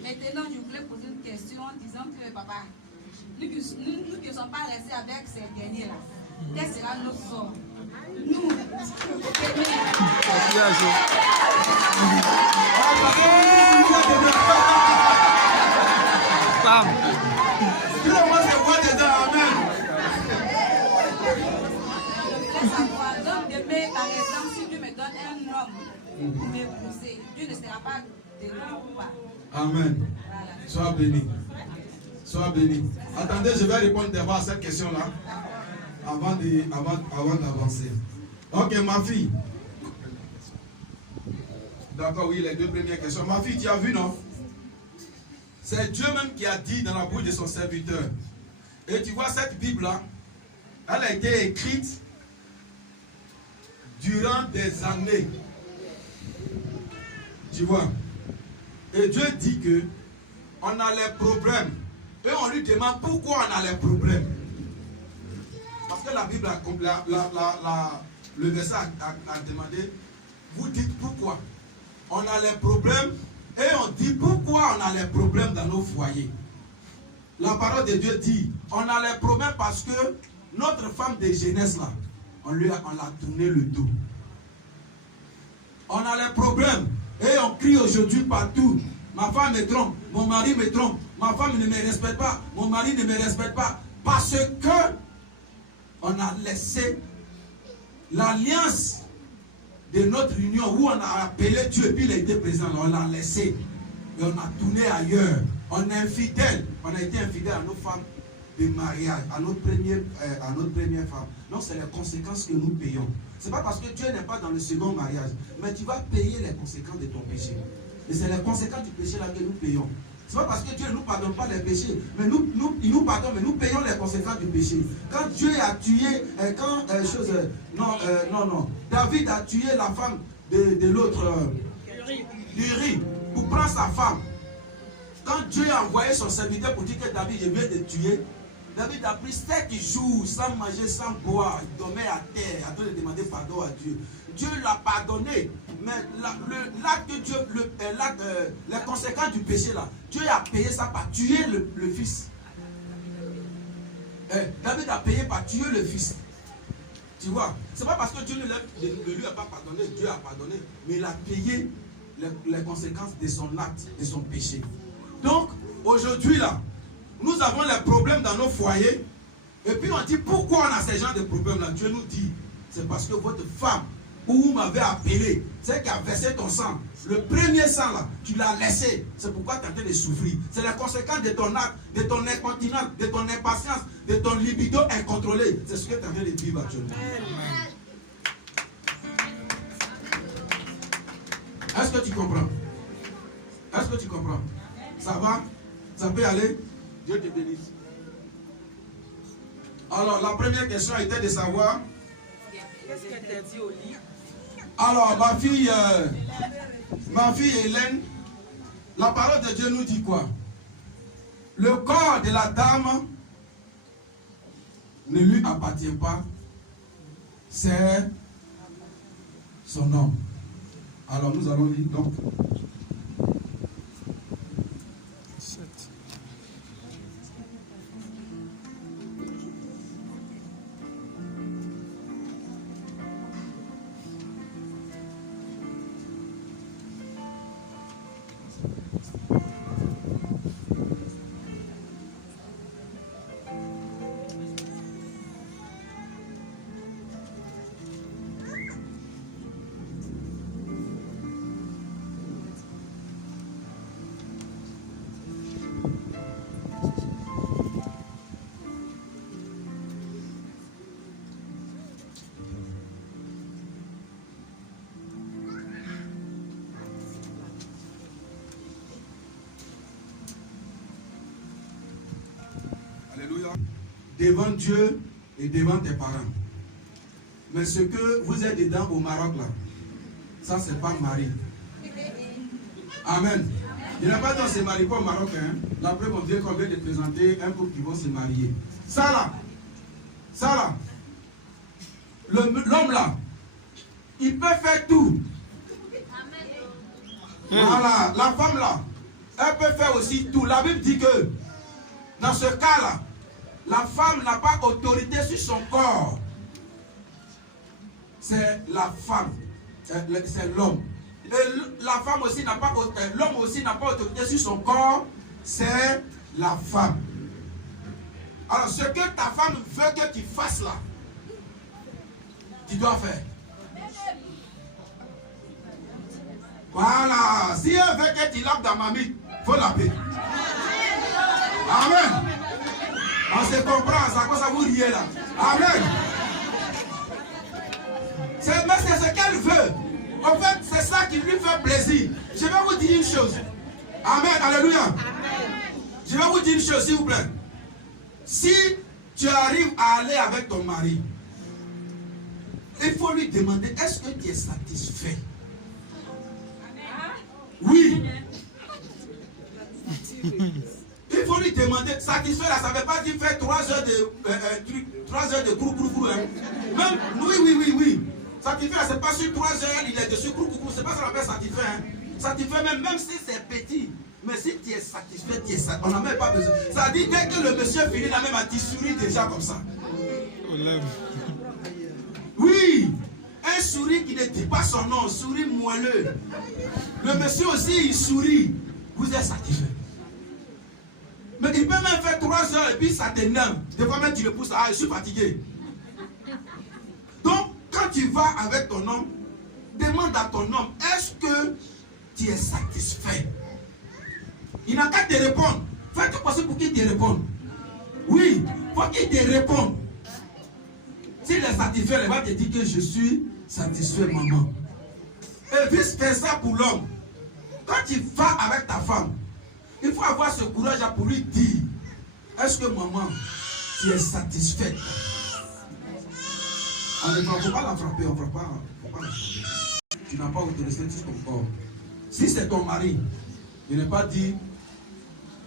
Maintenant, je voulais poser une question en disant que, papa, nous qui ne sommes pas restés avec ces derniers là, quel sera notre sort? Nous, Femme. Dis-le-moi, c'est quoi dedans? Amen. je voudrais savoir, donc demain, par exemple, si Dieu me donne un homme pour m'épouser, Dieu ne sera pas de nous ou pas? Amen. Voilà. Sois béni. Sois béni. Attendez, je vais répondre d'abord à cette question-là avant d'avancer. Ok, ma fille. D'accord, oui, les deux premières questions. Ma fille, tu as vu, non? C'est Dieu même qui a dit dans la bouche de son serviteur. Et tu vois, cette Bible-là, elle a été écrite durant des années. Tu vois? Et Dieu dit que on a les problèmes. Et on lui demande pourquoi on a les problèmes. Parce que la Bible, le verset a demandé, vous dites pourquoi. On a les problèmes et on dit pourquoi on a les problèmes dans nos foyers. La parole de Dieu dit, on a les problèmes parce que notre femme de jeunesse là, on l'a tourné le dos. On a les problèmes et on crie aujourd'hui partout. Ma femme me trompe, mon mari me trompe, ma femme ne me respecte pas, mon mari ne me respecte pas. Parce que on a laissé l'alliance de notre union où on a appelé Dieu et puis il a été présent. On l'a laissé et on a tourné ailleurs. On est infidèle. On a été infidèle à nos femmes de mariage, à notre première femme. Donc c'est les conséquences que nous payons. Ce n'est pas parce que Dieu n'est pas dans le second mariage, mais tu vas payer les conséquences de ton péché. Et c'est les conséquences du péché là que nous payons. Ce n'est pas parce que Dieu ne nous pardonne pas les péchés, mais il nous pardonne, mais nous payons les conséquences du péché. Quand Dieu a tué, David a tué la femme de l'autre, d'Uri, pour prendre sa femme. Quand Dieu a envoyé son serviteur pour dire que David, je viens de tuer, David a pris 7 jours sans manger, sans boire, il dormait à terre, en train de demander pardon à Dieu. Dieu l'a pardonné, mais les conséquences du péché là, Dieu a payé ça par tuer le fils. David a payé par tuer le fils. Tu vois, c'est pas parce que Dieu ne lui a pas pardonné, Dieu a pardonné, mais il a payé les conséquences de son acte, de son péché. Donc, aujourd'hui là, nous avons les problèmes dans nos foyers, et puis on dit pourquoi on a ces genres de problèmes là. Dieu nous dit, c'est parce que votre femme, où vous m'avez appelé, c'est qui a versé ton sang. Le premier sang là, tu l'as laissé. C'est pourquoi tu es en train de souffrir. C'est la conséquence de ton acte, de ton incontinence, de ton impatience, de ton libido incontrôlé. C'est ce que tu es en train de vivre actuellement. Est-ce que tu comprends? Est-ce que tu comprends? Ça va? Ça peut aller? Dieu te bénisse. Alors, la première question était de savoir. Qu'est-ce qu'elle t'a dit au lit? Alors, ma fille Hélène, la parole de Dieu nous dit quoi? Le corps de la dame ne lui appartient pas, c'est son homme. Alors, nous allons lire donc. Alléluia. Devant Dieu et devant tes parents. Mais ce que vous êtes dedans au Maroc là, ça c'est pas mari. Amen. Il n'y a pas de se marier pas au Maroc. Hein. La preuve, on vient de présenter un couple qui vont se marier. Ça là, l'homme là, il peut faire tout. Voilà, la femme là, elle peut faire aussi tout. La Bible dit que dans ce cas là, la femme n'a pas autorité sur son corps. C'est la femme, c'est l'homme. La femme aussi n'a pas, l'homme aussi n'a pas autorité sur son corps, c'est la femme. Alors ce que ta femme veut que tu fasses là, tu dois faire. Voilà, si elle veut que tu laves ta mamie, il faut laver. Amen. On se comprend, ça cause ça vous riez là. Amen. Mais c'est ce qu'elle veut. En fait, c'est ça qui lui fait plaisir. Je vais vous dire une chose. Amen. Alléluia. Je vais vous dire une chose, s'il vous plaît. Si tu arrives à aller avec ton mari, il faut lui demander, est-ce que tu es satisfait? Oui. Il faut lui demander, satisfait là, ça ne veut pas dire faire 3 heures de crou. Hein. Même, oui. Satisfait là, c'est pas sur 3 heures, il est dessus, crou, c'est pas ça qu'on appelle satisfait. Hein. Satisfait même si c'est petit, mais si tu es satisfait, on n'a même pas besoin. Ça dit dès que le monsieur finit la même, tu souris déjà comme ça. Oui, un sourire qui ne dit pas son nom, sourire moelleux. Le monsieur aussi, il sourit. Vous êtes satisfait. Mais il peut même faire 3 heures et puis ça t'énerve. Des fois même tu le pousses, ah je suis fatigué. Donc quand tu vas avec ton homme, demande à ton homme, est-ce que tu es satisfait? Il n'a qu'à te répondre. Fais tout possible pour qu'il te réponde. Oui, il faut qu'il te réponde. S'il est satisfait, il va te dire que je suis satisfait, maman. Et vice versa pour l'homme. Quand tu vas avec ta femme, il faut avoir ce courage pour lui dire, est-ce que maman, tu es satisfaite? On ne faut pas la frapper, on ne faut pas la frapper. Tu n'as pas autorisé sur ton corps. Si c'est ton mari, il n'est pas dit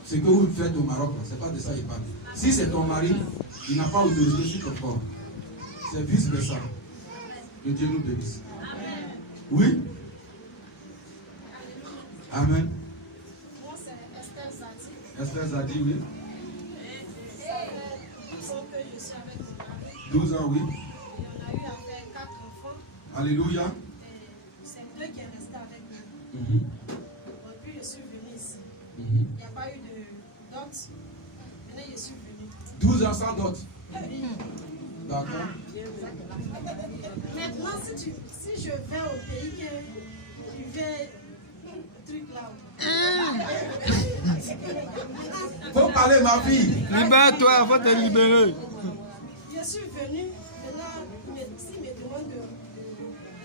ce que vous faites au Maroc, ce n'est pas de ça qu'il parle. Si c'est ton mari, il n'a pas autorisé sur ton corps. C'est vice versa. Que Dieu nous bénisse. Oui? Amen. Moi, c'est Esther Zadi. Esther Zadi, oui. Il semble que je suis avec mon mari. 12 ans, oui. Et on a eu à faire 4 enfants. Alléluia. Et c'est 2 qui est resté avec nous. Mhm. Et puis je suis venue ici. Mhm. Il n'y a pas eu de dot. Maintenant, je suis venue. 12 ans sans dot. Oui. D'accord. Maintenant, si je vais au pays que tu fais truc là. Faut parler, ma fille. Libère-toi, faut te libérer. Je suis venue, maintenant, s'il me demande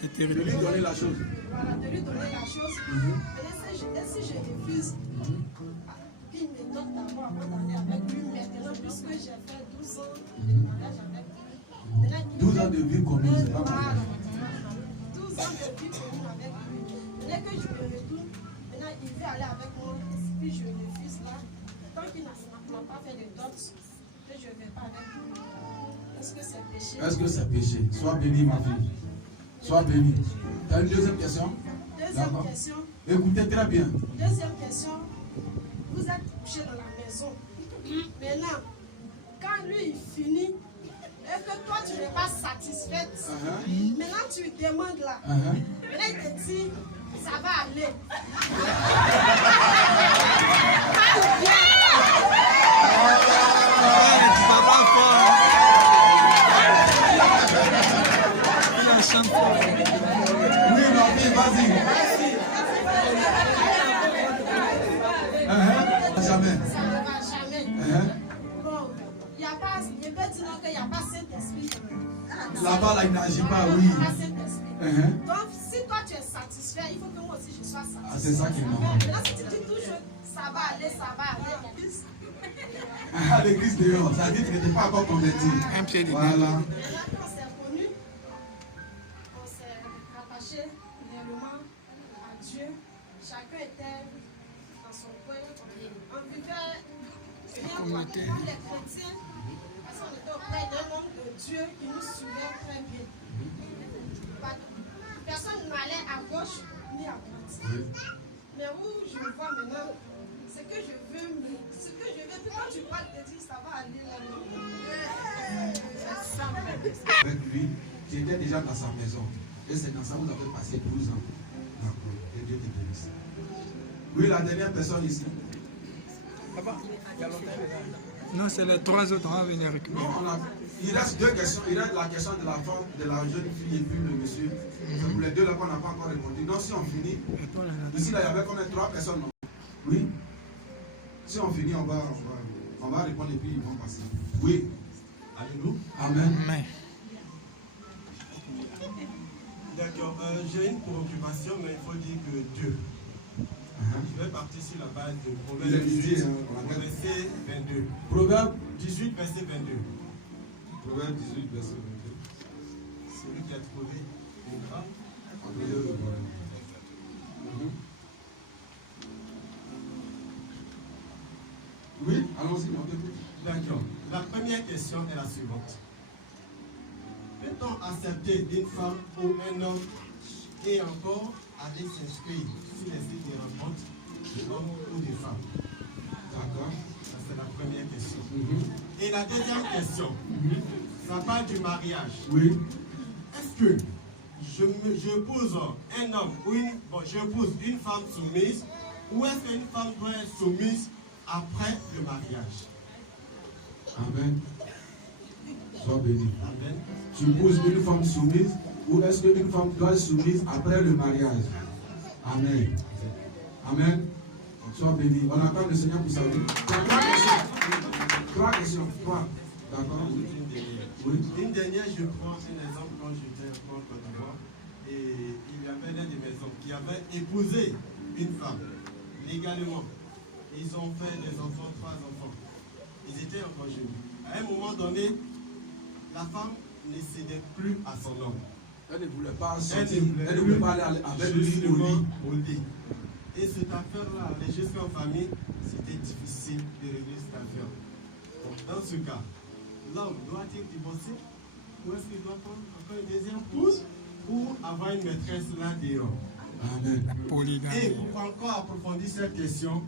de lui donner la chose. Voilà, de lui donner la chose. Maintenant, si Et si je refuse, qu'il me donne d'abord avant d'aller avec lui, maintenant, puisque j'ai fait 12 ans de mariage avec lui. Maintenant, 12 ans de vie commune, c'est pas mal. 12 ans de vie commune avec lui. Dès que je me retourne, maintenant il veut aller avec moi, puis je refuse là. Tant qu'il n'a pas fait de dot, que je ne vais pas avec lui. Est-ce que c'est péché? Est-ce que c'est péché? Sois béni, ma fille. Sois béni. Tu as une deuxième question? Deuxième question. Écoutez très bien. Deuxième question. Vous êtes couché dans la maison. Maintenant, quand lui il finit, et que toi tu n'es pas satisfaite, maintenant tu lui demandes là. Maintenant il te dit, ça va aller. Oui, ma fille, vas-y. Jamais. Ça ne va jamais. Bon, il n'y a pas, je peux dire qu'il n'y a pas Saint-Esprit. Là-bas, là, il n'agit pas, oui. Il n'y a pas Saint-Esprit. Donc, si toi tu es satisfait, il faut que moi aussi je sois satisfait. Ah, c'est ça qui est normal. Maintenant, si tu dis toujours, ça va aller, Ah, l'église dehors, ça dit que tu n'étais pas encore converti. Un pied de Voilà. Maintenant, quand on s'est connus, on s'est rattaché réellement à Dieu. Chacun était dans son coin. On vivait bien comme les chrétiens. Parce qu'on était auprès d'un homme de Dieu qui nous suivait très bien. Personne n'allait à gauche ni à droite. Mais où je vois maintenant, ce que je veux, puis quand tu parles, tu te dis ça va aller là. Avec lui, tu étais déjà dans sa maison. Et c'est dans ça que vous avez passé 12 ans. D'accord. Et Dieu te bénisse. Oui, la dernière personne ici. Non, c'est les trois autres, on va venir récupérer. Non, il reste deux questions. Il reste la question de la femme, de la jeune fille et puis le monsieur. C'est pour les deux là qu'on n'a pas encore répondu. Donc si on finit, ici là il y avait combien? 3 personnes, non? Oui. Si on finit, on va répondre et puis ils vont passer. Oui. Alléluia. Amen. Amen. D'accord. J'ai une préoccupation, mais il faut dire que Dieu. Je vais partir sur la base de Proverbe 18, verset 22. Proverbe 18, verset 22. Proverbe 18, verset 22. Celui qui a trouvé une femme. Oui, allons-y, on t'écoute. D'accord. La première question est la suivante. Peut-on accepter d'une femme ou un homme et encore aller s'inscrire sur les sites de rencontre d'hommes ou de femmes? D'accord. Ça, c'est la première question. Et la deuxième question, ça parle du mariage. Oui. Est-ce que je pose un homme ou je pose une femme soumise, ou est-ce qu'une femme doit être soumise après le mariage? Amen. Sois béni. Amen. Tu poses une femme soumise, ou est-ce qu'une femme doit être soumise après le mariage? Amen. Amen. Sois béni. On attend le Seigneur pour sa vie. 3 questions. 3. D'accord? Oui. Une dernière, je prends un exemple quand j'étais en Côte d'Ivoire. Et il y avait l'un de mes hommes qui avait épousé une femme légalement. Ils ont fait des enfants, 3 enfants. Ils étaient encore jeunes. À un moment donné, la femme ne cédait plus à son homme. Elle ne voulait pas sortir. Elle ne voulait pas aller avec lui au lit. Et cette affaire-là, aller jusqu'en famille, c'était difficile de régler cette affaire. Donc, dans ce cas, l'homme doit-il divorcer? Ou est-ce qu'il doit prendre encore une deuxième épouse? Ou avoir une maîtresse là dehors? Amen. Et pour encore approfondir cette question,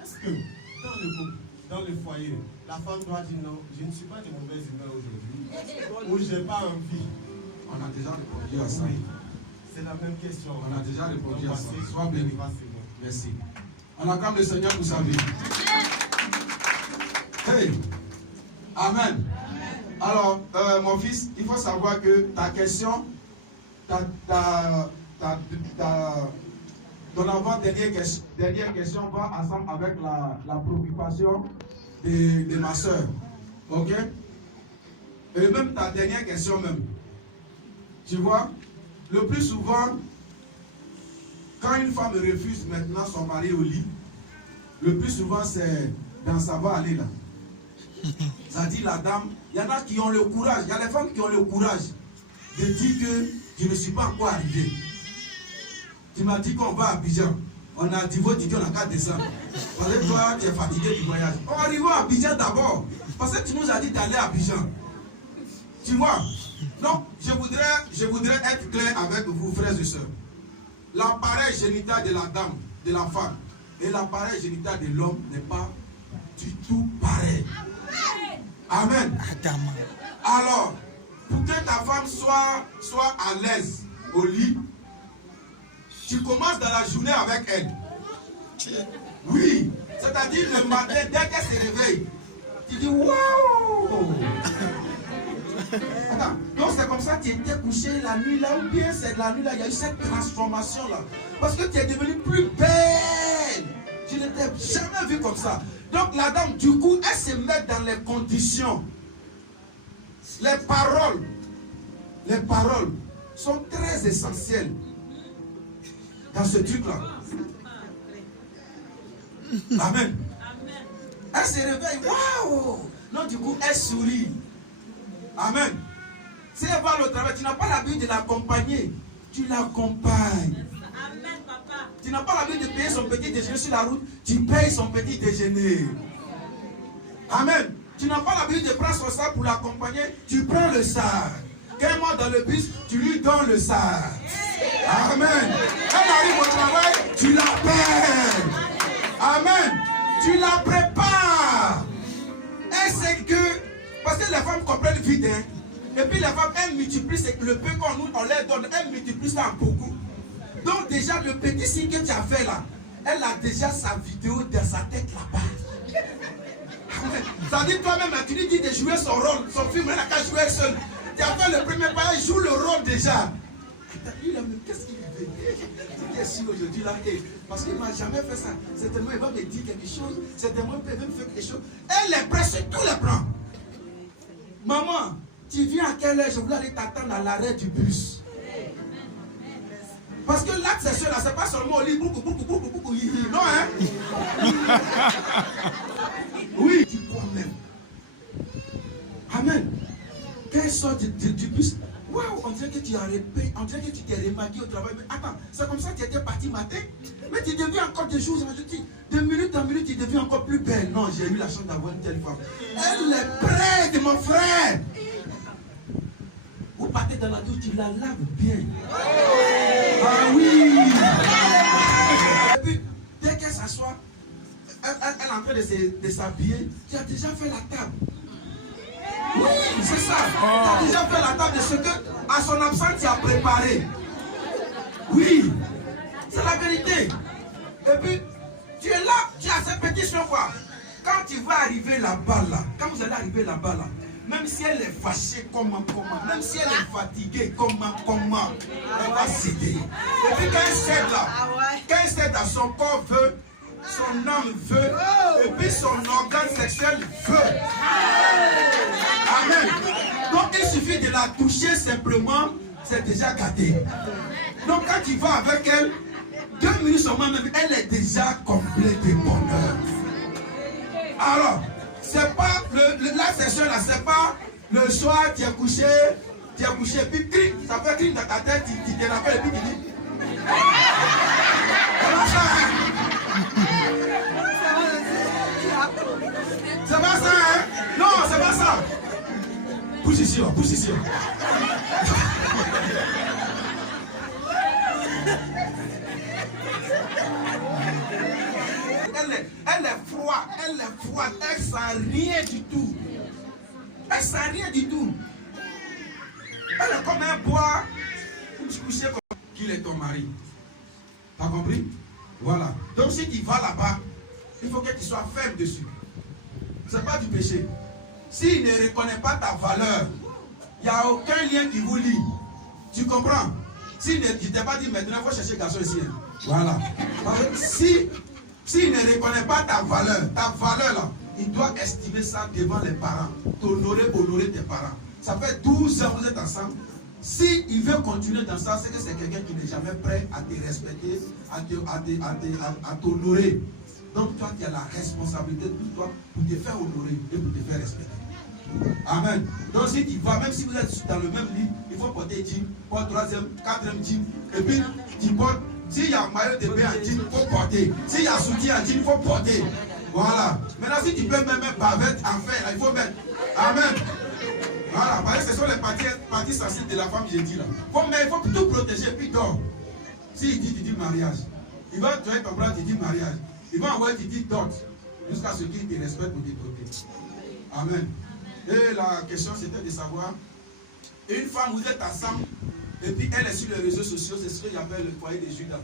est-ce que dans le couple, dans le foyer, la femme doit dire non, je ne suis pas de mauvaise humeur aujourd'hui, ou je n'ai pas envie? On a déjà répondu à ça. C'est la même question. On a déjà répondu à ça. Sois Sois béni. Merci. On acclame le Seigneur pour sa vie. Hey. Amen. Alors, mon fils, il faut savoir que ta question, ton avant-dernière question va ensemble avec la préoccupation de ma soeur. Ok? Et même ta dernière question même. Tu vois, le plus souvent, Quand une femme refuse maintenant son mari au lit, le plus souvent c'est dans sa va aller là. Ça dit la dame, il y en a qui ont le courage, il y a les femmes qui ont le courage de dire que je ne suis pas encore arrivé. Tu m'as dit qu'on va à Abidjan. On a dit, on n'a qu'à descendre. Parce que toi, tu es fatigué du voyage. On arrive à Abidjan d'abord. Parce que tu nous as dit d'aller à Abidjan. Tu vois? Donc, je voudrais être clair avec vous, frères et sœurs. L'appareil génital de la dame, de la femme, et l'appareil génital de l'homme n'est pas du tout pareil. Amen. Alors, pour que ta femme soit à l'aise au lit, tu commences dans la journée avec elle. Oui, c'est-à-dire le matin, dès qu'elle se réveille, tu dis waouh! Attends, donc c'est comme ça que tu étais couché la nuit là, ou bien c'est la nuit là, il y a eu cette transformation là. Parce que tu es devenue plus belle. Je ne t'ai jamais vu comme ça. Donc la dame, du coup, elle se met dans les conditions. Les paroles sont très essentielles dans ce truc-là. Amen. Elle se réveille, waouh! Non, du coup, elle sourit. Amen. Si elle va au travail, tu n'as pas l'habitude de l'accompagner. Tu l'accompagnes. Amen, papa. Tu n'as pas l'habitude de payer son petit déjeuner sur la route. Tu payes son petit déjeuner. Amen. Tu n'as pas l'habitude de prendre son sac pour l'accompagner. Tu prends le sac. Quand elle monte dans le bus, tu lui donnes le sac. Amen. Elle arrive au travail, tu l'appelles. Amen. Tu la prépares. Et c'est que, parce que les femmes comprennent vite, hein. Et puis les femmes, elles multiplient, c'est que le peu qu'on leur donne, elles multiplient ça en beaucoup. Donc déjà, le petit signe que tu as fait là, elle a déjà sa vidéo dans sa tête là-bas. Ça dit toi-même, tu lui dis de jouer son rôle, son film, elle n'a qu'à jouer seul. Tu as fait le premier pas, elle joue le rôle déjà. Il a mais qu'est-ce qu'il veut? C'était si aujourd'hui là, parce qu'il ne m'a jamais fait ça. Certainement, il va me dire quelque chose. Certainement, il va me faire quelque chose. Elle est prête sur tous les plans. Maman, tu viens à quelle heure? Je voulais aller t'attendre à l'arrêt du bus. Parce que l'accession là, c'est pas seulement au lit, beaucoup, non hein? Oui, tu crois même. Amen. Quand elle sort du bus, waouh, on dirait que tu as répété, on dirait que tu t'es remarqué au travail. Mais attends, c'est comme ça que tu étais parti matin, mais tu deviens encore des jours, je dis, de minute en minute, tu deviens encore plus belle. Non, j'ai eu la chance d'avoir une telle femme. Elle est prête, mon frère. Vous partez dans la douche, tu la laves bien. Ah oui. Et puis, dès qu'elle s'assoit, elle est en train de s'habiller, tu as déjà fait la table. Oui, c'est ça. Tu as déjà fait la table de ce que, à son absence, tu as préparé. Oui, c'est la vérité. Et puis, tu es là, tu as cette petite fois. Quand tu vas arriver là-bas, là, quand vous allez arriver là-bas, là, même si elle est fâchée, comment, même si elle est fatiguée, comment, elle va céder. Et puis quand elle cède là, quand elle cède là, son corps veut, son âme veut, et puis son organe sexuel veut. Amen. Donc il suffit de la toucher simplement, c'est déjà gâté. Donc quand tu vas avec elle, 2 minutes seulement, même, elle est déjà complète de bonheur. Alors, c'est pas la session là, c'est pas le soir tu es couché, puis cri, ça fait cri dans ta tête, tu te rappelles et puis tu dis. Comment ça hein? C'est pas ça hein? Non, c'est pas ça. Pousse ici, pousse ici. Elle est froide, elle sent rien du tout. Elle sent rien du tout. Elle est comme un bois, couché comme qu'il est ton mari. T'as compris? Voilà. Donc si tu vas là-bas, il faut que tu sois ferme dessus. C'est pas du péché. S'il ne reconnaît pas ta valeur, il n'y a aucun lien qui vous lie. Tu comprends? Je ne t'ai pas dit maintenant, il faut chercher garçon ici. Hein. Voilà. Parce que s'il ne reconnaît pas ta valeur là, il doit estimer ça devant les parents. Honorer tes parents. Ça fait 12 ans que vous êtes ensemble. s'il veut continuer dans ça, c'est que c'est quelqu'un qui n'est jamais prêt à te respecter, à t'honorer. Donc toi, tu as la responsabilité de toi pour te faire honorer et pour te faire respecter. Amen. Donc si tu vas, même si vous êtes dans le même lit, il faut porter jean, porte troisième, quatrième jean, et puis tu portes, s'il y a maillot de bain en jean, il faut porter. S'il y a soutien en jean, il faut porter. Voilà. Maintenant, si tu peux même mettre bavette en fer, il faut mettre. Amen. Voilà. Parce que ce sont les parties sensibles de la femme, j'ai dit là. Il faut tout protéger, puis dors. S'il dit, tu dis mariage. Il va te ton bras, tu dis mariage. Il va envoyer, tu dis dot. Jusqu'à ce qu'il te respecte pour te doter. Amen. Et la question c'était de savoir, une femme, vous êtes ensemble, et puis elle est sur les réseaux sociaux, c'est ce qu'il appelle le foyer de Judas.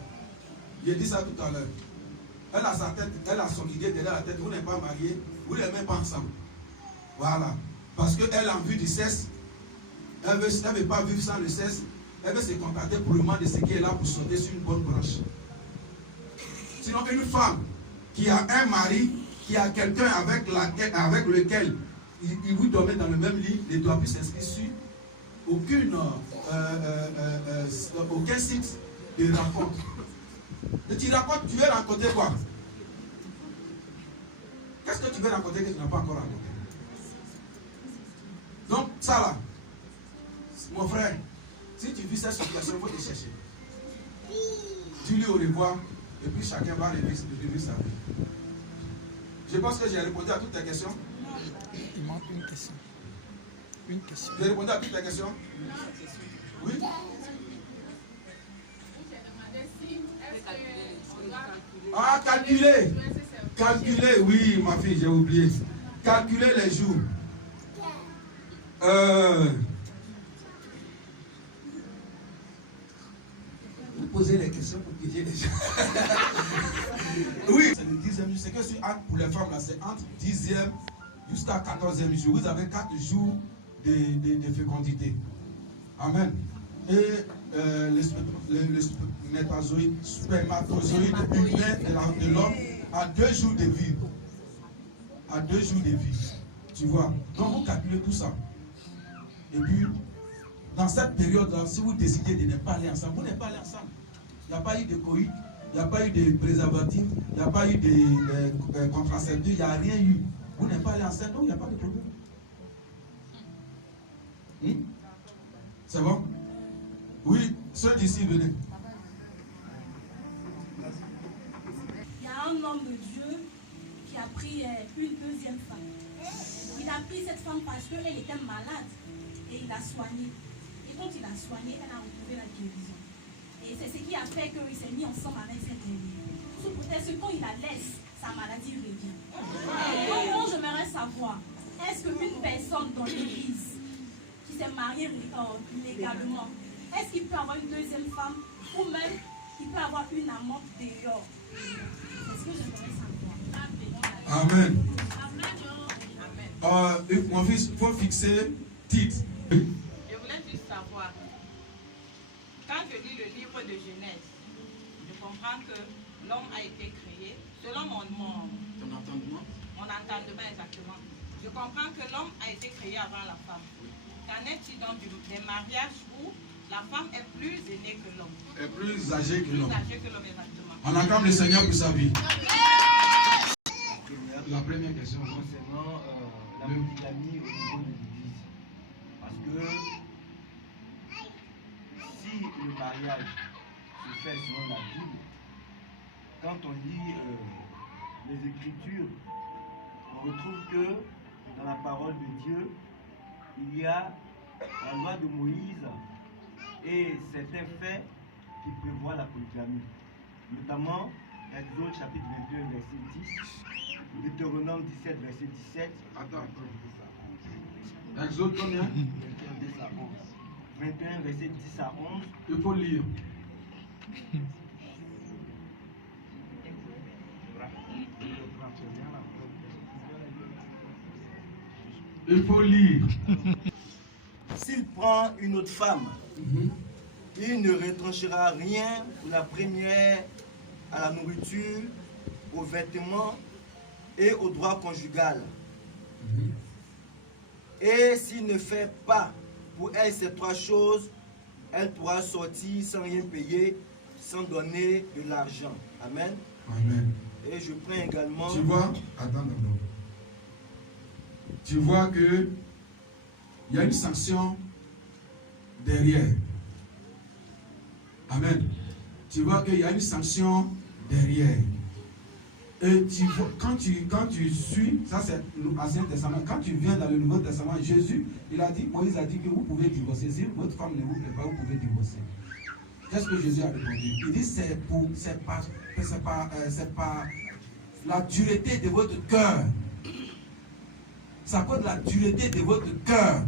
J'ai dit ça tout à l'heure. Elle a sa tête, elle a son idée derrière la tête, vous n'êtes pas mariés, vous ne les mettez pas ensemble. Voilà. Parce qu'elle a envie du sexe, elle ne veut pas vivre sans le sexe, elle veut se contenter pour le moment de ce qui est là pour sauter sur une bonne branche. Sinon, une femme qui a un mari, qui a quelqu'un avec lequel il vous dormait dans le même lit, ne doit plus s'inscrire sur aucun site de rencontre. Et tu racontes, tu veux rencontrer quoi? Qu'est-ce que tu veux rencontrer que tu n'as pas encore rencontré? Donc, ça là, mon frère, si tu vis cette situation, il faut te chercher. Dis-lui au revoir, et puis chacun va revivre sa vie. Je pense que j'ai répondu à toutes tes questions. Il manque une question. Une question. J'ai répondu à toutes tes questions? Oui? Ah, calculer. Calculer, oui, ma fille, j'ai oublié. Calculer les jours. Vous posez les questions pour piéger les gens. Oui, c'est le 10e jour. C'est que pour les femmes, là, c'est entre 10e jusqu'à 14e jour. Vous avez 4 jours de fécondité. Amen. Et le spermatozoïde humain de l'homme a 2 jours de vie. À 2 jours de vie. Tu vois. Donc vous calculez tout ça. Et puis, dans cette période-là, si vous décidez de ne pas aller ensemble, vous n'êtes pas allé ensemble. Il n'y a pas eu de coït, il n'y a pas eu de préservatif, il n'y a pas eu de contraceptif, il n'y a rien eu. Vous n'êtes pas allé ensemble, donc il n'y a pas de problème. C'est bon? Oui, ceux d'ici, venez. Il y a un homme de Dieu qui a pris une deuxième femme. Il a pris cette femme parce qu'elle était malade et il a soigné. Et quand il a soigné, elle a retrouvé la guérison. Et c'est ce qui a fait qu'il s'est mis ensemble avec cette guérison. Sous prétexte que quand il la laisse, sa maladie revient. Donc moi, j'aimerais savoir, est-ce qu'une personne dans l'église qui s'est mariée légalement, est-ce qu'il peut avoir une deuxième femme ou même il peut avoir une amante dehors? C'est ce que j'aimerais savoir. Amen. Mon fils, il faut fixer titre. Je voulais juste savoir, quand je lis le livre de Genèse, je comprends que l'homme a été créé, selon mon entendement exactement, je comprends que l'homme a été créé avant la femme. Qu'en est-il donc des mariages où la femme est plus aînée que l'homme? Est plus âgée que l'homme. Exactement. On acclame le Seigneur pour sa vie. La première question. Concernant la polygamie au niveau de l'église. Parce que si le mariage se fait selon la Bible, quand on lit les Écritures, on retrouve que dans la parole de Dieu, il y a la loi de Moïse et certains faits qui prévoient la polygamie. Notamment Exode chapitre 21 verset 10, Deutéronome 17 verset 17. Attends. Exode combien? 21 verset 10 à 11. Il faut lire. Il faut lire. S'il prend une autre femme, il ne retranchera rien pour la première à la nourriture, aux vêtements et au droit conjugal. Et s'il ne fait pas pour elle ces 3 choses, elle pourra sortir sans rien payer, sans donner de l'argent. Amen. Amen. Et je prends également... Tu vois, attends. Tu vois que il y a une sanction derrière. Amen. Tu vois qu'il y a une sanction derrière. Et tu vois, quand tu suis, ça c'est l'Ancien Testament, quand tu viens dans le Nouveau Testament, Jésus, Moïse a dit que vous pouvez divorcer. Si votre femme ne vous plaît pas, vous pouvez divorcer. Qu'est-ce que Jésus a répondu? Il dit c'est pas la dureté de votre cœur. Ça peut être la dureté de votre cœur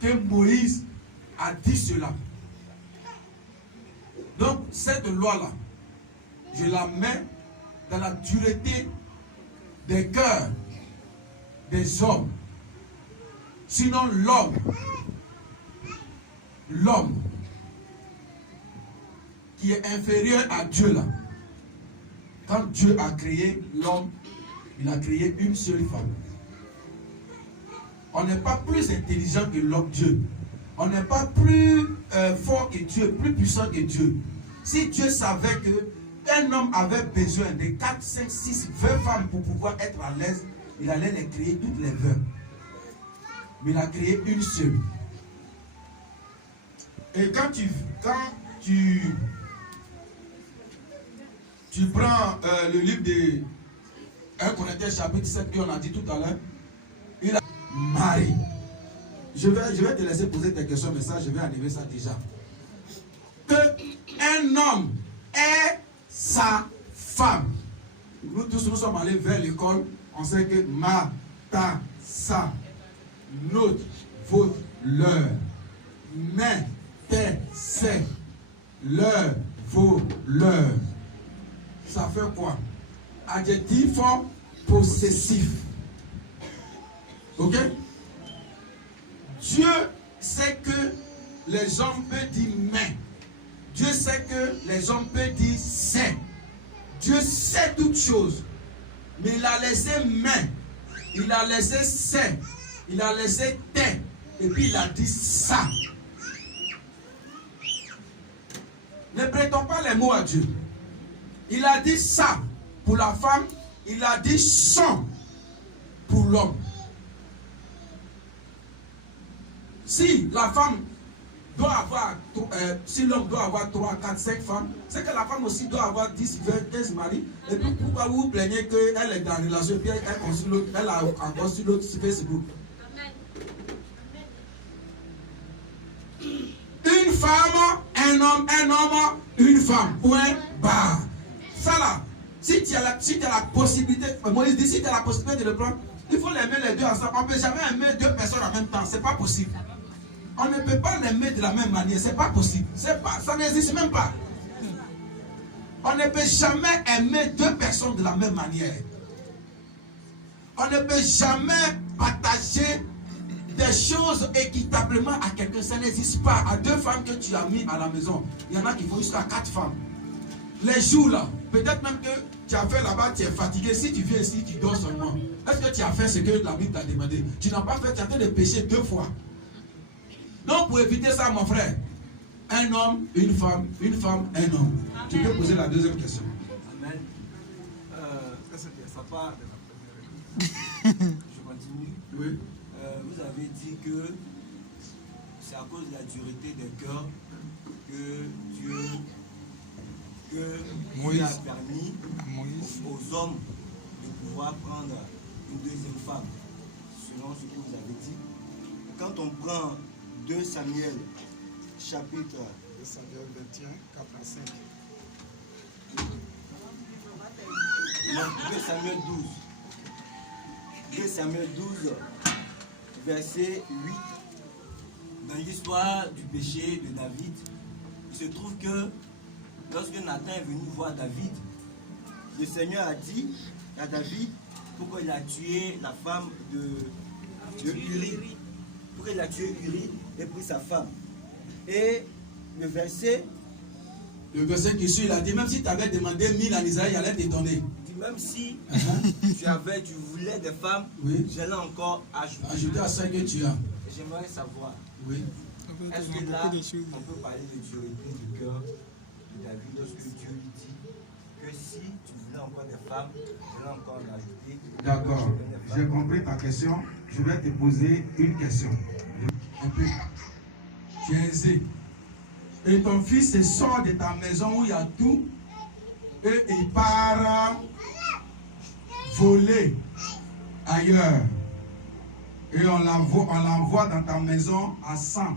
que Moïse a dit cela. Donc cette loi-là, je la mets dans la dureté des cœurs des hommes. Sinon l'homme qui est inférieur à Dieu là, quand Dieu a créé l'homme, il a créé une seule femme. On n'est pas plus intelligent que l'homme Dieu. On n'est pas plus fort que Dieu, plus puissant que Dieu. Si Dieu savait qu'un homme avait besoin de 4, 5, 6, 20 femmes pour pouvoir être à l'aise, il allait les créer toutes les 20. Mais il a créé une seule. Et quand tu prends le livre de 1 Corinthiens chapitre 7 qu'on a dit tout à l'heure, il a Marie. Je vais te laisser poser tes questions, mais ça, je vais arriver ça déjà. Que un homme est sa femme. Nous tous, nous sommes allés vers l'école. On sait que ma, ta, sa, notre, votre, leur, mais, tes, c'est, leur, vos, leur. Ça fait quoi? Adjectif possessif. Ok? Dieu sait que les hommes peuvent dire mais. Dieu sait que les hommes peuvent dire c'est. Dieu sait toutes choses. Mais il a laissé mais. Il a laissé c'est. Il a laissé t'es. Et puis il a dit ça. Ne prêtons pas les mots à Dieu. Il a dit ça pour la femme. Il a dit son pour l'homme. Si la femme doit avoir, si l'homme doit avoir 3, 4, 5 femmes, c'est que la femme aussi doit avoir 10, 20, 15 maris. Et puis pourquoi vous vous plaignez qu'elle est dans une relation et puis elle a encore sur l'autre sur Facebook? Une femme, un homme, une femme. Point barre. Ça là, si tu as la possibilité, Moïse dit si tu as la possibilité de le prendre, il faut les mettre les deux ensemble. On ne peut jamais aimer deux personnes en même temps. C'est pas possible. On ne peut pas l'aimer de la même manière. C'est pas possible. Ça n'existe même pas. On ne peut jamais aimer deux personnes de la même manière. On ne peut jamais partager des choses équitablement à quelqu'un. Ça n'existe pas. À 2 femmes que tu as mis à la maison, il y en a qui font jusqu'à 4 femmes. Les jours là, peut-être même que tu as fait là-bas, tu es fatigué. Si tu viens ici, tu dors seulement. Est-ce que tu as fait ce que la Bible t'a demandé? Tu n'as pas fait, tu as fait de pécher 2 fois. Donc pour éviter ça, mon frère, un homme, une femme, un homme. Amen. Tu peux poser la deuxième question. Amen. Ça part de la première. Je continue. Oui. Vous avez dit que c'est à cause de la dureté des cœurs que Dieu a permis aux hommes de pouvoir prendre une deuxième femme, selon ce que vous avez dit. Quand on prend 2 Samuel, chapitre 2 Samuel 21, 4 à 5. Non, 2 Samuel 12. 2 Samuel 12, verset 8. Dans l'histoire du péché de David, il se trouve que lorsque Nathan est venu voir David, le Seigneur a dit à David pourquoi il a tué la femme de Uri. Pourquoi il a tué Uri et pris sa femme. Et le verset qui suit, il a dit même si tu avais demandé 1000 en Israël, il allait te donner. Il dit même si tu voulais des femmes, oui, je l'ai encore ajouté. Ajouté à ça que tu as. J'aimerais savoir. Oui. Est-ce que là, on peut parler de dureté du cœur de David lorsque Dieu lui dit que si tu voulais encore des femmes, je vais encore en ajouter. D'accord, j'ai compris ta question. Je vais te poser une question. Un peu. Tu es aisé. Et ton fils sort de ta maison où il y a tout et il part voler ailleurs. Et on l'envoie dans ta maison à 100.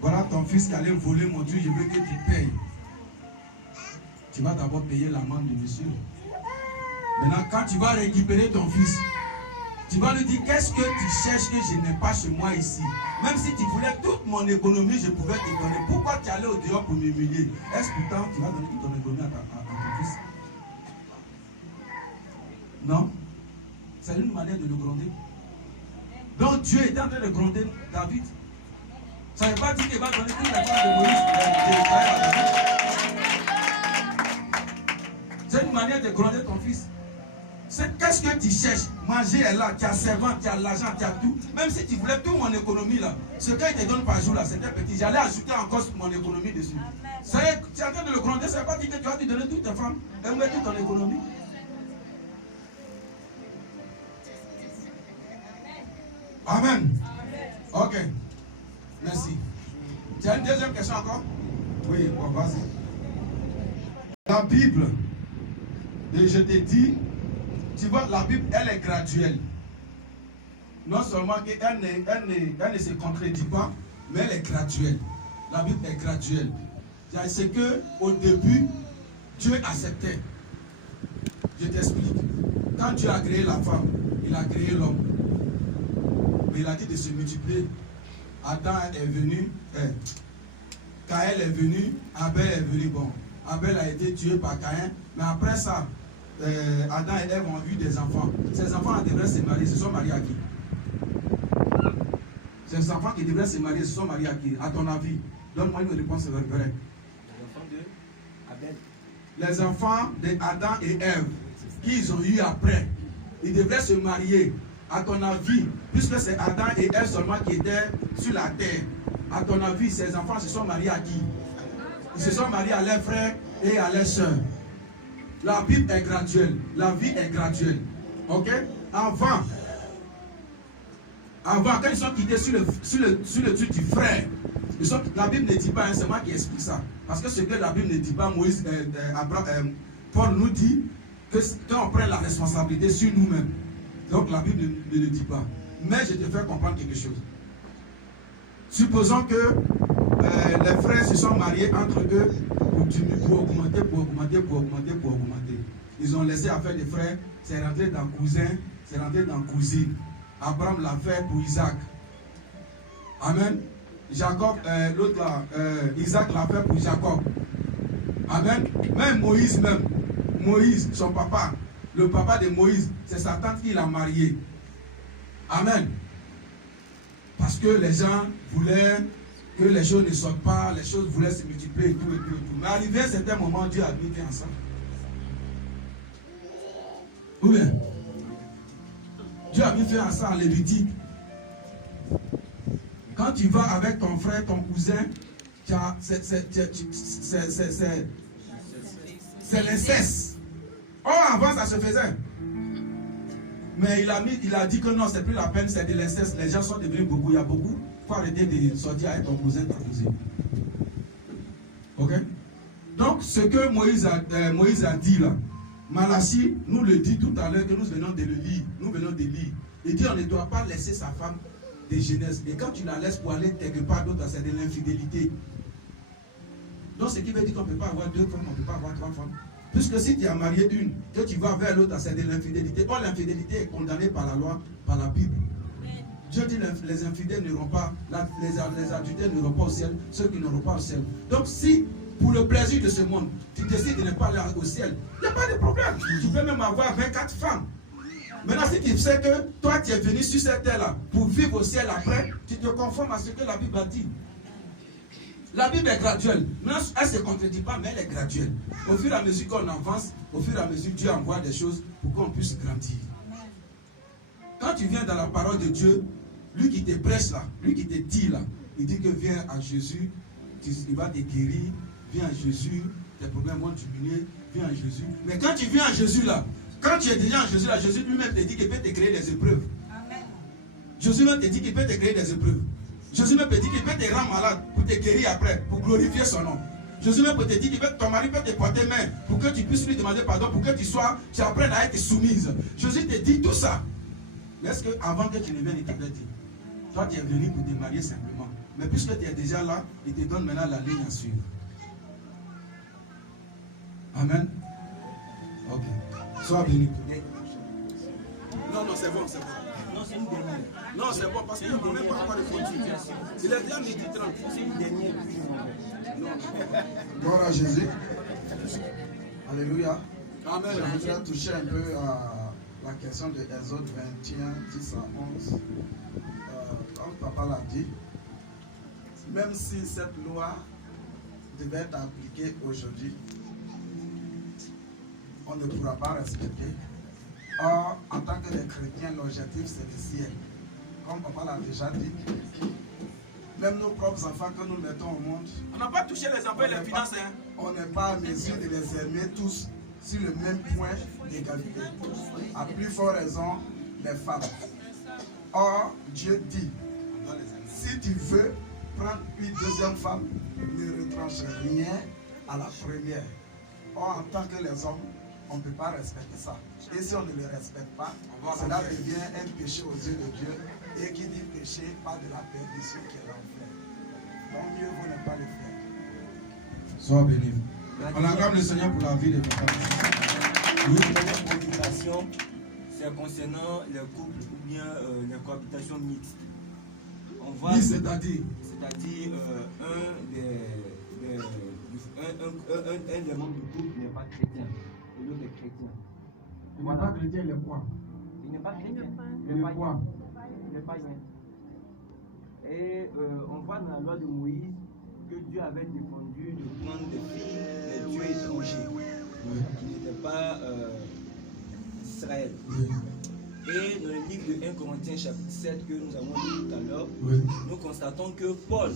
Voilà ton fils qui allait voler, mon Dieu, je veux que tu payes. Tu vas d'abord payer l'amende du monsieur. Maintenant, quand tu vas récupérer ton fils, tu vas lui dire, qu'est-ce que tu cherches que je n'ai pas chez moi ici? Même si tu voulais toute mon économie, je pouvais te donner. Pourquoi tu allais au dehors pour m'humilier? Est-ce que pourtant tu vas donner toute ton économie à ton fils? Non? C'est une manière de le gronder. Donc Dieu est en train de gronder David. Ça ne veut pas dire qu'il va donner toute la femme de Moïse. C'est une manière de gronder ton fils. Qu'est-ce que tu cherches? Manger est là, tu as servant, tu as l'argent, tu as tout. Même si tu voulais toute mon économie là, ce qu'il te donne par jour là, c'était petit. J'allais ajouter encore mon économie dessus. Tu es en train de le gronder, ça ne veut pas dire que tu vas lui donner toute ta femme et mettre toute ton économie. Amen. Ok. Merci. Tu as une deuxième question encore? Oui, bon, vas-y. La Bible, et je te dis, tu vois, la Bible, elle est graduelle. Non seulement qu'elle ne se contredit pas, mais elle est graduelle. La Bible est graduelle. C'est qu'au début, Dieu acceptait. Je t'explique. Quand Dieu a créé la femme, il a créé l'homme. Mais il a dit de se multiplier. Adam est venu, Caïn est venu, Abel est venu. Bon, Abel a été tué par Caïn, mais après ça, Adam et Ève ont eu des enfants. Ces enfants devraient se marier, se sont mariés à qui? Ces enfants qui devraient se marier, se sont mariés à qui? À ton avis, donne-moi une réponse vraie. Les enfants de Abel. Les enfants d'Adam et Ève, qu'ils ont eu après, ils devraient se marier. À ton avis, puisque c'est Adam et Ève seulement qui étaient sur la terre, à ton avis, ces enfants se sont mariés à qui? Ils se sont mariés à leurs frères et à leurs soeurs. La Bible est graduelle, la vie est graduelle. Ok? Avant, quand ils sont quittés sur le truc du frère, la Bible ne dit pas, c'est moi qui explique ça. Parce que ce que la Bible ne dit pas, Paul nous dit que quand on prend la responsabilité sur nous-mêmes, donc la Bible ne le dit pas. Mais je te fais comprendre quelque chose. Supposons que les frères se sont mariés entre eux pour augmenter. Ils ont laissé affaire des frères, c'est rentré dans cousin, c'est rentré dans cousine. Abraham l'a fait pour Isaac. Amen. Jacob, l'autre là, Isaac l'a fait pour Jacob. Amen. Même Moïse, son papa, le papa de Moïse, c'est sa tante qui l'a marié. Amen. Parce que les gens voulaient que les choses ne sortent pas, les choses voulaient se multiplier et tout. Mais arrivé à un certain moment, Dieu a mis ensemble. Ou bien, Dieu a mis fait ensemble en Lévitique. Quand tu vas avec ton frère, ton cousin, c'est l'inceste. Oh, avant ça se faisait. Mais il a dit que non, c'est plus la peine, c'est de l'inceste. Les gens sont devenus beaucoup, il y a beaucoup. Il faut arrêter de sortir avec ton cousin, ta cousine. Ok? Donc, ce que Moïse a dit là, Malachie nous le dit tout à l'heure que nous venons de le lire. Nous venons de lire. Il dit on ne doit pas laisser sa femme de jeunesse. Et quand tu la laisses pour aller quelque part d'autre, c'est de l'infidélité. Donc, ce qui veut dire qu'on ne peut pas avoir deux femmes, on ne peut pas avoir trois femmes. Puisque si tu as marié une, que tu vas vers l'autre, c'est de l'infidélité. Or, l'infidélité est condamnée par la loi, par la Bible. Dieu dit les infidèles n'iront pas, les adultères n'iront pas au ciel, ceux qui n'iront pas au ciel. Donc, si pour le plaisir de ce monde, tu décides de ne pas aller au ciel, il n'y a pas de problème. Tu peux même avoir 24 femmes. Maintenant, si tu sais que toi, tu es venu sur cette terre-là pour vivre au ciel après, tu te conformes à ce que la Bible a dit. La Bible est graduelle. Elle ne se contredit pas, mais elle est graduelle. Au fur et à mesure qu'on avance, au fur et à mesure, Dieu envoie des choses pour qu'on puisse grandir. Quand tu viens dans la parole de Dieu, lui qui te prêche là, lui qui te dit là, il dit que viens à Jésus, il va te guérir, viens à Jésus, tes problèmes vont diminuer, viens à Jésus. Mais quand tu viens à Jésus là, quand tu es déjà en Jésus là, Jésus lui-même te dit qu'il peut te créer des épreuves. Amen. Jésus même te dit qu'il peut te créer des épreuves. Jésus même te dit qu'il peut te rendre malade pour te guérir après, pour glorifier son nom. Jésus même te dit que ton mari peut te porter main pour que tu puisses lui demander pardon, pour que tu apprennes à être soumise. Jésus te dit tout ça. Mais est-ce qu'avant que tu ne viennes, il t'avait dit, toi tu es venu pour te marier simplement. Mais puisque tu es déjà là, il te donne maintenant la ligne à suivre. Amen. Ok. Sois béni. Non, c'est bon, c'est bon. Non, c'est une dernière. Non, c'est bon, parce qu'il n'y a même pas encore de continue. Il est déjà midi 30. C'est une dernière, puis je m'en vais. Gloire à Jésus. Alléluia. Amen. Je voudrais toucher un peu à la question de Exode 21, 10 à 11. Comme papa l'a dit, même si cette loi devait être appliquée aujourd'hui, on ne pourra pas respecter. Or, en tant que les chrétiens, l'objectif c'est le ciel. Comme papa l'a déjà dit, même nos propres enfants que nous mettons au monde, on n'a pas touché les enfants et les finances. On n'est pas en mesure de les aimer tous sur le même point d'égalité. À plus forte raison, les femmes. Or, Dieu dit, si tu veux prendre une deuxième femme, ne retranche rien à la première. Or, en tant que les hommes, on ne peut pas respecter ça. Et si on ne le respecte pas, cela devient un péché aux yeux de Dieu. Et qui dit péché, pas de la perdition qui est l'enfer. Donc mieux vaut ne pas le faire. Sois béni. On acclame le Seigneur pour la vie de papa. Une dernière préoccupation, c'est concernant les couples ou bien les cohabitations mixtes. On voit, c'est-à-dire un des membres du couple n'est pas chrétien et l'autre est chrétien. Il n'est pas chrétien, il est quoi? Il n'est pas chrétien. Il est quoi? Il n'est pas rien. Et on voit dans la loi de Moïse que Dieu avait défendu de prendre des filles, des dieux étrangers, qui n'étaient pas d'Israël. Et dans le livre de 1 Corinthiens chapitre 7 que nous avons lu tout à l'heure, nous constatons que Paul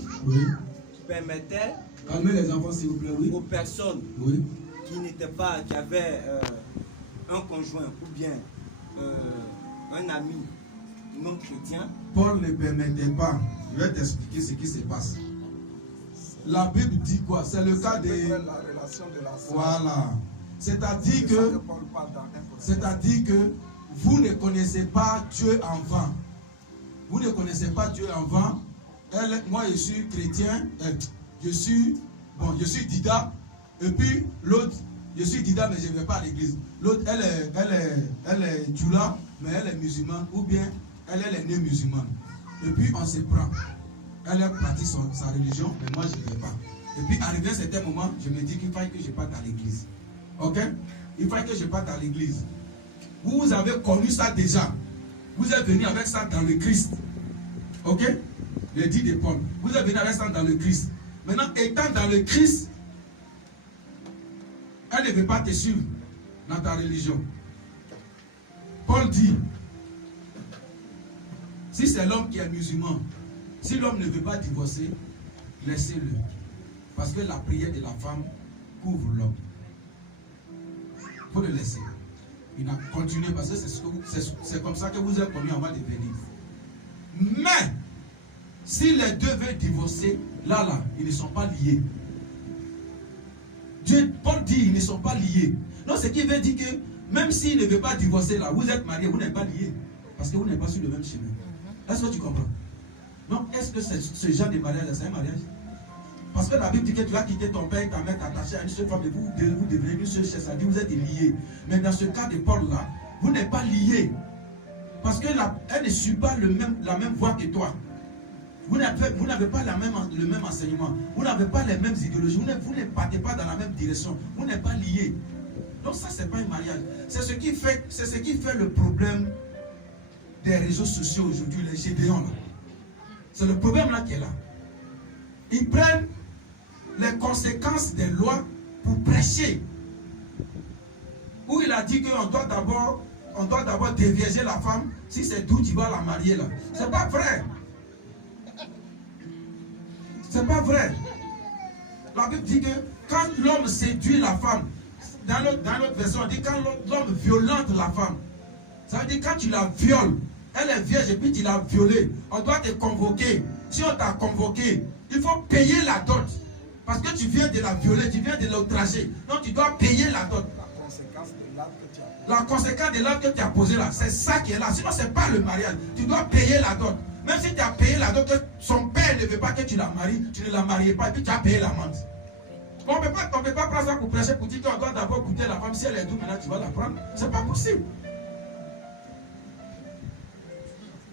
permettait calmez les enfants s'il vous plaît, aux personnes qui n'étaient pas, qui avaient un conjoint ou bien un ami non chrétien. Paul ne permettait pas. Je vais t'expliquer ce qui se passe. La Bible dit quoi? C'est le cas de la relation de la foi. Voilà. C'est-à-dire que vous ne connaissez pas Dieu en vain. Vous ne connaissez pas Dieu en vain. Moi, je suis chrétien. Je suis Dida. Et puis l'autre, je suis Dida, mais je ne vais pas à l'église. L'autre, elle est Djoula, mais elle est musulmane. Ou bien, elle est née musulmane. Et puis, on se prend. Elle pratique sa religion, mais moi, je ne vais pas. Et puis, arrivé à un certain moment, je me dis qu'il fallait que je parte à l'église. Ok? Il fallait que je parte à l'église. Vous avez connu ça déjà. Vous êtes venu avec ça dans le Christ. Ok? Le dit de Paul. Vous êtes venu avec ça dans le Christ. Maintenant, étant dans le Christ, elle ne veut pas te suivre dans ta religion. Paul dit, si c'est l'homme qui est musulman, si l'homme ne veut pas divorcer, laissez-le. Parce que la prière de la femme couvre l'homme. Il faut le laisser. Il a continué parce que c'est comme ça que vous êtes connu avant de venir. Mais, si les deux veulent divorcer, là, ils ne sont pas liés. Paul dit ils ne sont pas liés. Donc, ce qui veut dire que même s'il ne veut pas divorcer là, vous êtes mariés, vous n'êtes pas liés. Parce que vous n'êtes pas sur le même chemin. Est-ce que tu comprends? Donc, est-ce que ce genre de mariage, c'est un mariage? Parce que la Bible dit que tu vas quitter ton père et ta mère t'attacher à une seule femme et vous devenez une seule chair. Ça dit vous êtes liés. Mais dans ce cas de Paul là, vous n'êtes pas liés. Parce qu'elle ne suit pas la même voie que toi. Vous n'avez pas le même enseignement. Vous n'avez pas les mêmes idéologies. Vous ne partez pas dans la même direction. Vous n'êtes pas liés. Donc ça, ce n'est pas un mariage. C'est ce qui fait le problème des réseaux sociaux aujourd'hui, les Gédéons là. C'est le problème là qui est là. Ils prennent les conséquences des lois pour prêcher. Où il a dit qu'on doit d'abord on doit d'abord dévierger la femme. Si c'est d'où tu vas la marier là. C'est pas vrai. C'est pas vrai. La Bible dit que quand l'homme séduit la femme, dans l'autre version, on dit quand l'homme violente la femme. Ça veut dire quand tu la violes, elle est vierge et puis tu l'as violée, on doit te convoquer. Si on t'a convoqué, il faut payer la dot. Parce que tu viens de la violer, tu viens de l'outrager. Donc tu dois payer la dot. La conséquence de l'acte que tu as posé là, c'est ça qui est là. Sinon, ce n'est pas le mariage. Tu dois payer la dot. Même si tu as payé la dot, que son père ne veut pas que tu la maries, tu ne la maries pas et puis tu as payé l'amende. On ne peut pas prendre ça pour prêcher, pour dire qu'on doit d'abord goûter la femme. Si elle est douce, maintenant tu vas la prendre. Ce n'est pas possible.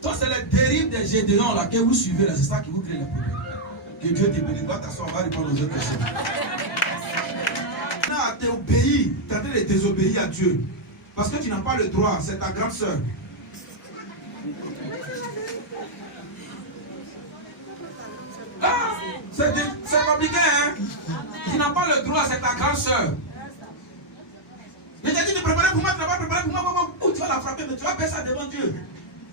Donc c'est les dérives des Gédéons là que vous suivez là, c'est ça qui vous crée les problèmes. Que Dieu te bénisse. Va t'asseoir, on va répondre aux autres questions. Là, tu es obéi, tu es en train de désobéir à Dieu. Parce que tu n'as pas le droit, c'est ta grande soeur. Ah, c'est compliqué, hein? Tu n'as pas le droit, c'est ta grande soeur. Mais tu as dit de préparer pour moi, tu n'as pas préparé pour moi, où tu vas la frapper, mais tu vas payer ça devant Dieu.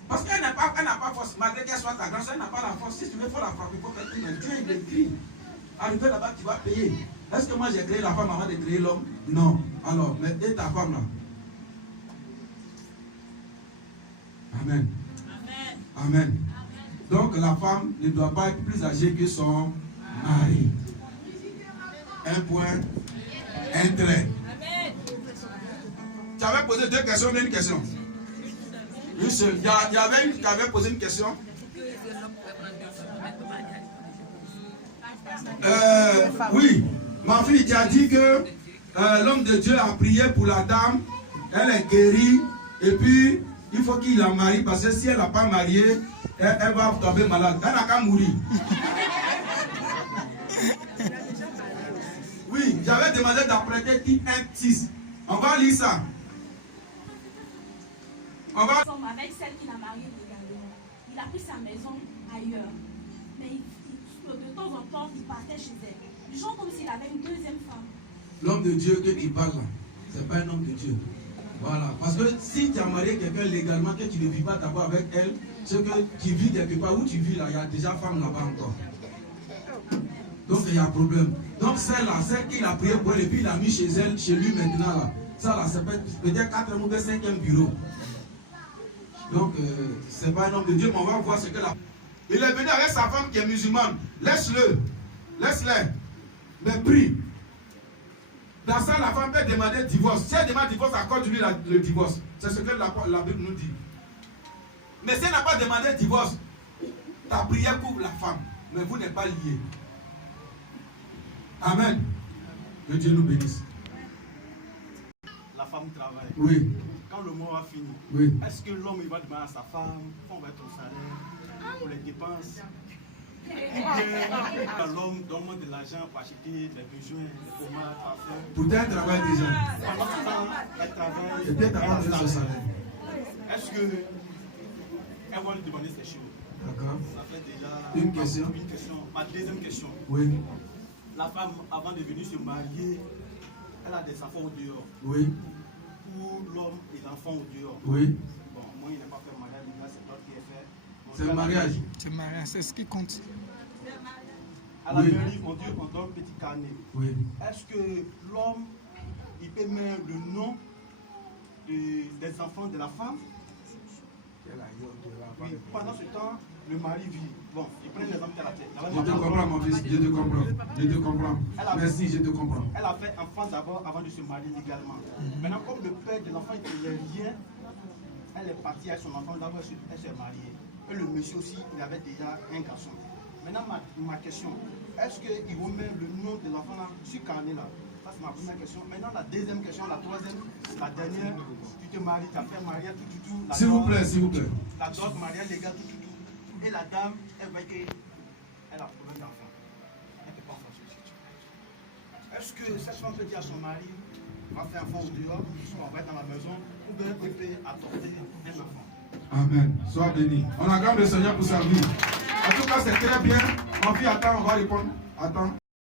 Parce qu'elle n'a pas force, malgré qu'elle soit ta grande soeur, elle n'a pas la force. Si tu veux, il faut la frapper, il faut faire tout. Mais Dieu, il écrit. Arrivé là-bas, tu vas payer. Est-ce que moi j'ai créé la femme avant de créer l'homme? Non. Alors, mais et ta femme là? Amen. Amen. Amen. Donc la femme ne doit pas être plus âgée que son mari. Un point, un trait. Amen. Tu avais posé deux questions, mais une question. Une seule. Il y avait une qui avait posé une question. Oui, ma fille, tu as dit que l'homme de Dieu a prié pour la dame, elle est guérie, et puis il faut qu'il la marie, parce que si elle n'a pas marié, elle va tomber malade. Elle n'a qu'à mourir. Oui, j'avais demandé d'apprêter qui un 6. On va lire ça. On va... Avec celle qu'il a mariée légalement. Il a pris sa maison ailleurs. Mais de temps en temps, il partait chez elle. Du genre comme s'il avait une deuxième femme. L'homme de Dieu que tu parles là, ce n'est pas un homme de Dieu. Voilà. Parce que si tu as marié quelqu'un légalement, que tu ne vis pas d'abord avec elle, c'est que tu vis quelque part où tu vis là, il y a déjà femme là-bas encore. Donc il y a un problème. Donc celle-là, celle qu'il a prié pour elle et puis il a mis chez elle, chez lui maintenant là. Ça là, c'est peut-être 4e ou 5e bureau. Donc c'est pas un homme de Dieu, mais on va voir ce que la... Il est venu avec sa femme qui est musulmane. Laisse-le. Laisse-le. Mais prie. Dans ça, la femme peut demander divorce. Si elle demande divorce, accorde-lui le divorce. C'est ce que la Bible nous dit. Mais si elle n'a pas demandé divorce, ta prière couvre la femme. Mais vous n'êtes pas liés. Amen. Que Dieu nous bénisse. La femme travaille. Oui. Quand le mois va finir, oui. Est-ce que l'homme il va demander à sa femme, on va être au salaire pour les dépenses? Ou bien l'homme donne de l'argent pour acheter les besoins, les tomates, parfums? Pourtant, elle travaille déjà. Pendant ce temps, elle travaille. Et peut-être avoir besoin de son salaire. Est-ce que elle va lui demander ces choses? D'accord. Ça fait déjà une question. Ma deuxième question. Oui. La femme, avant de venir se marier, elle a des enfants au dehors. Oui. Pour l'homme et l'enfant au dehors. Oui. Bon, moi, il n'a pas fait mariage, mais là, c'est toi qui est fait. C'est le mariage. C'est le mariage, c'est ce qui compte. À la mairie, on donne un petit carnet. Oui. Est-ce que l'homme, il peut mettre le nom des enfants de la femme? Oui. Pendant ce temps, le mari vit. Bon, il prend l'exemple de la tête. Je te comprends, mon fils. Je te comprends. Je te comprends. Merci, je te comprends. Elle a fait enfant d'abord avant de se marier légalement. Maintenant, comme le père de l'enfant ne payait rien, elle est partie avec son enfant d'abord, elle s'est mariée. Et le monsieur aussi, il avait déjà un garçon. Maintenant, ma question, est-ce qu'il vaut mettre le nom de l'enfant là, sur carnet là? Ça, c'est ma première question. Maintenant, la deuxième question, la troisième, la dernière, tu te maries, tu as fait mariage, tout. S'il vous plaît, s'il vous plaît. La dot, mariage légal, tout. Et la dame, elle voit qu'elle a problème d'enfant. Elle ne peut pas faire ce situation. Est-ce que cette femme peut dire à son mari, va faire un enfant au dehors, on va être dans la maison, ou bien elle peut adopter un enfant? Amen. Sois béni. On acclame le Seigneur pour sa vie. En tout cas, c'est très bien. Mon fils, attends, on va répondre. Attends.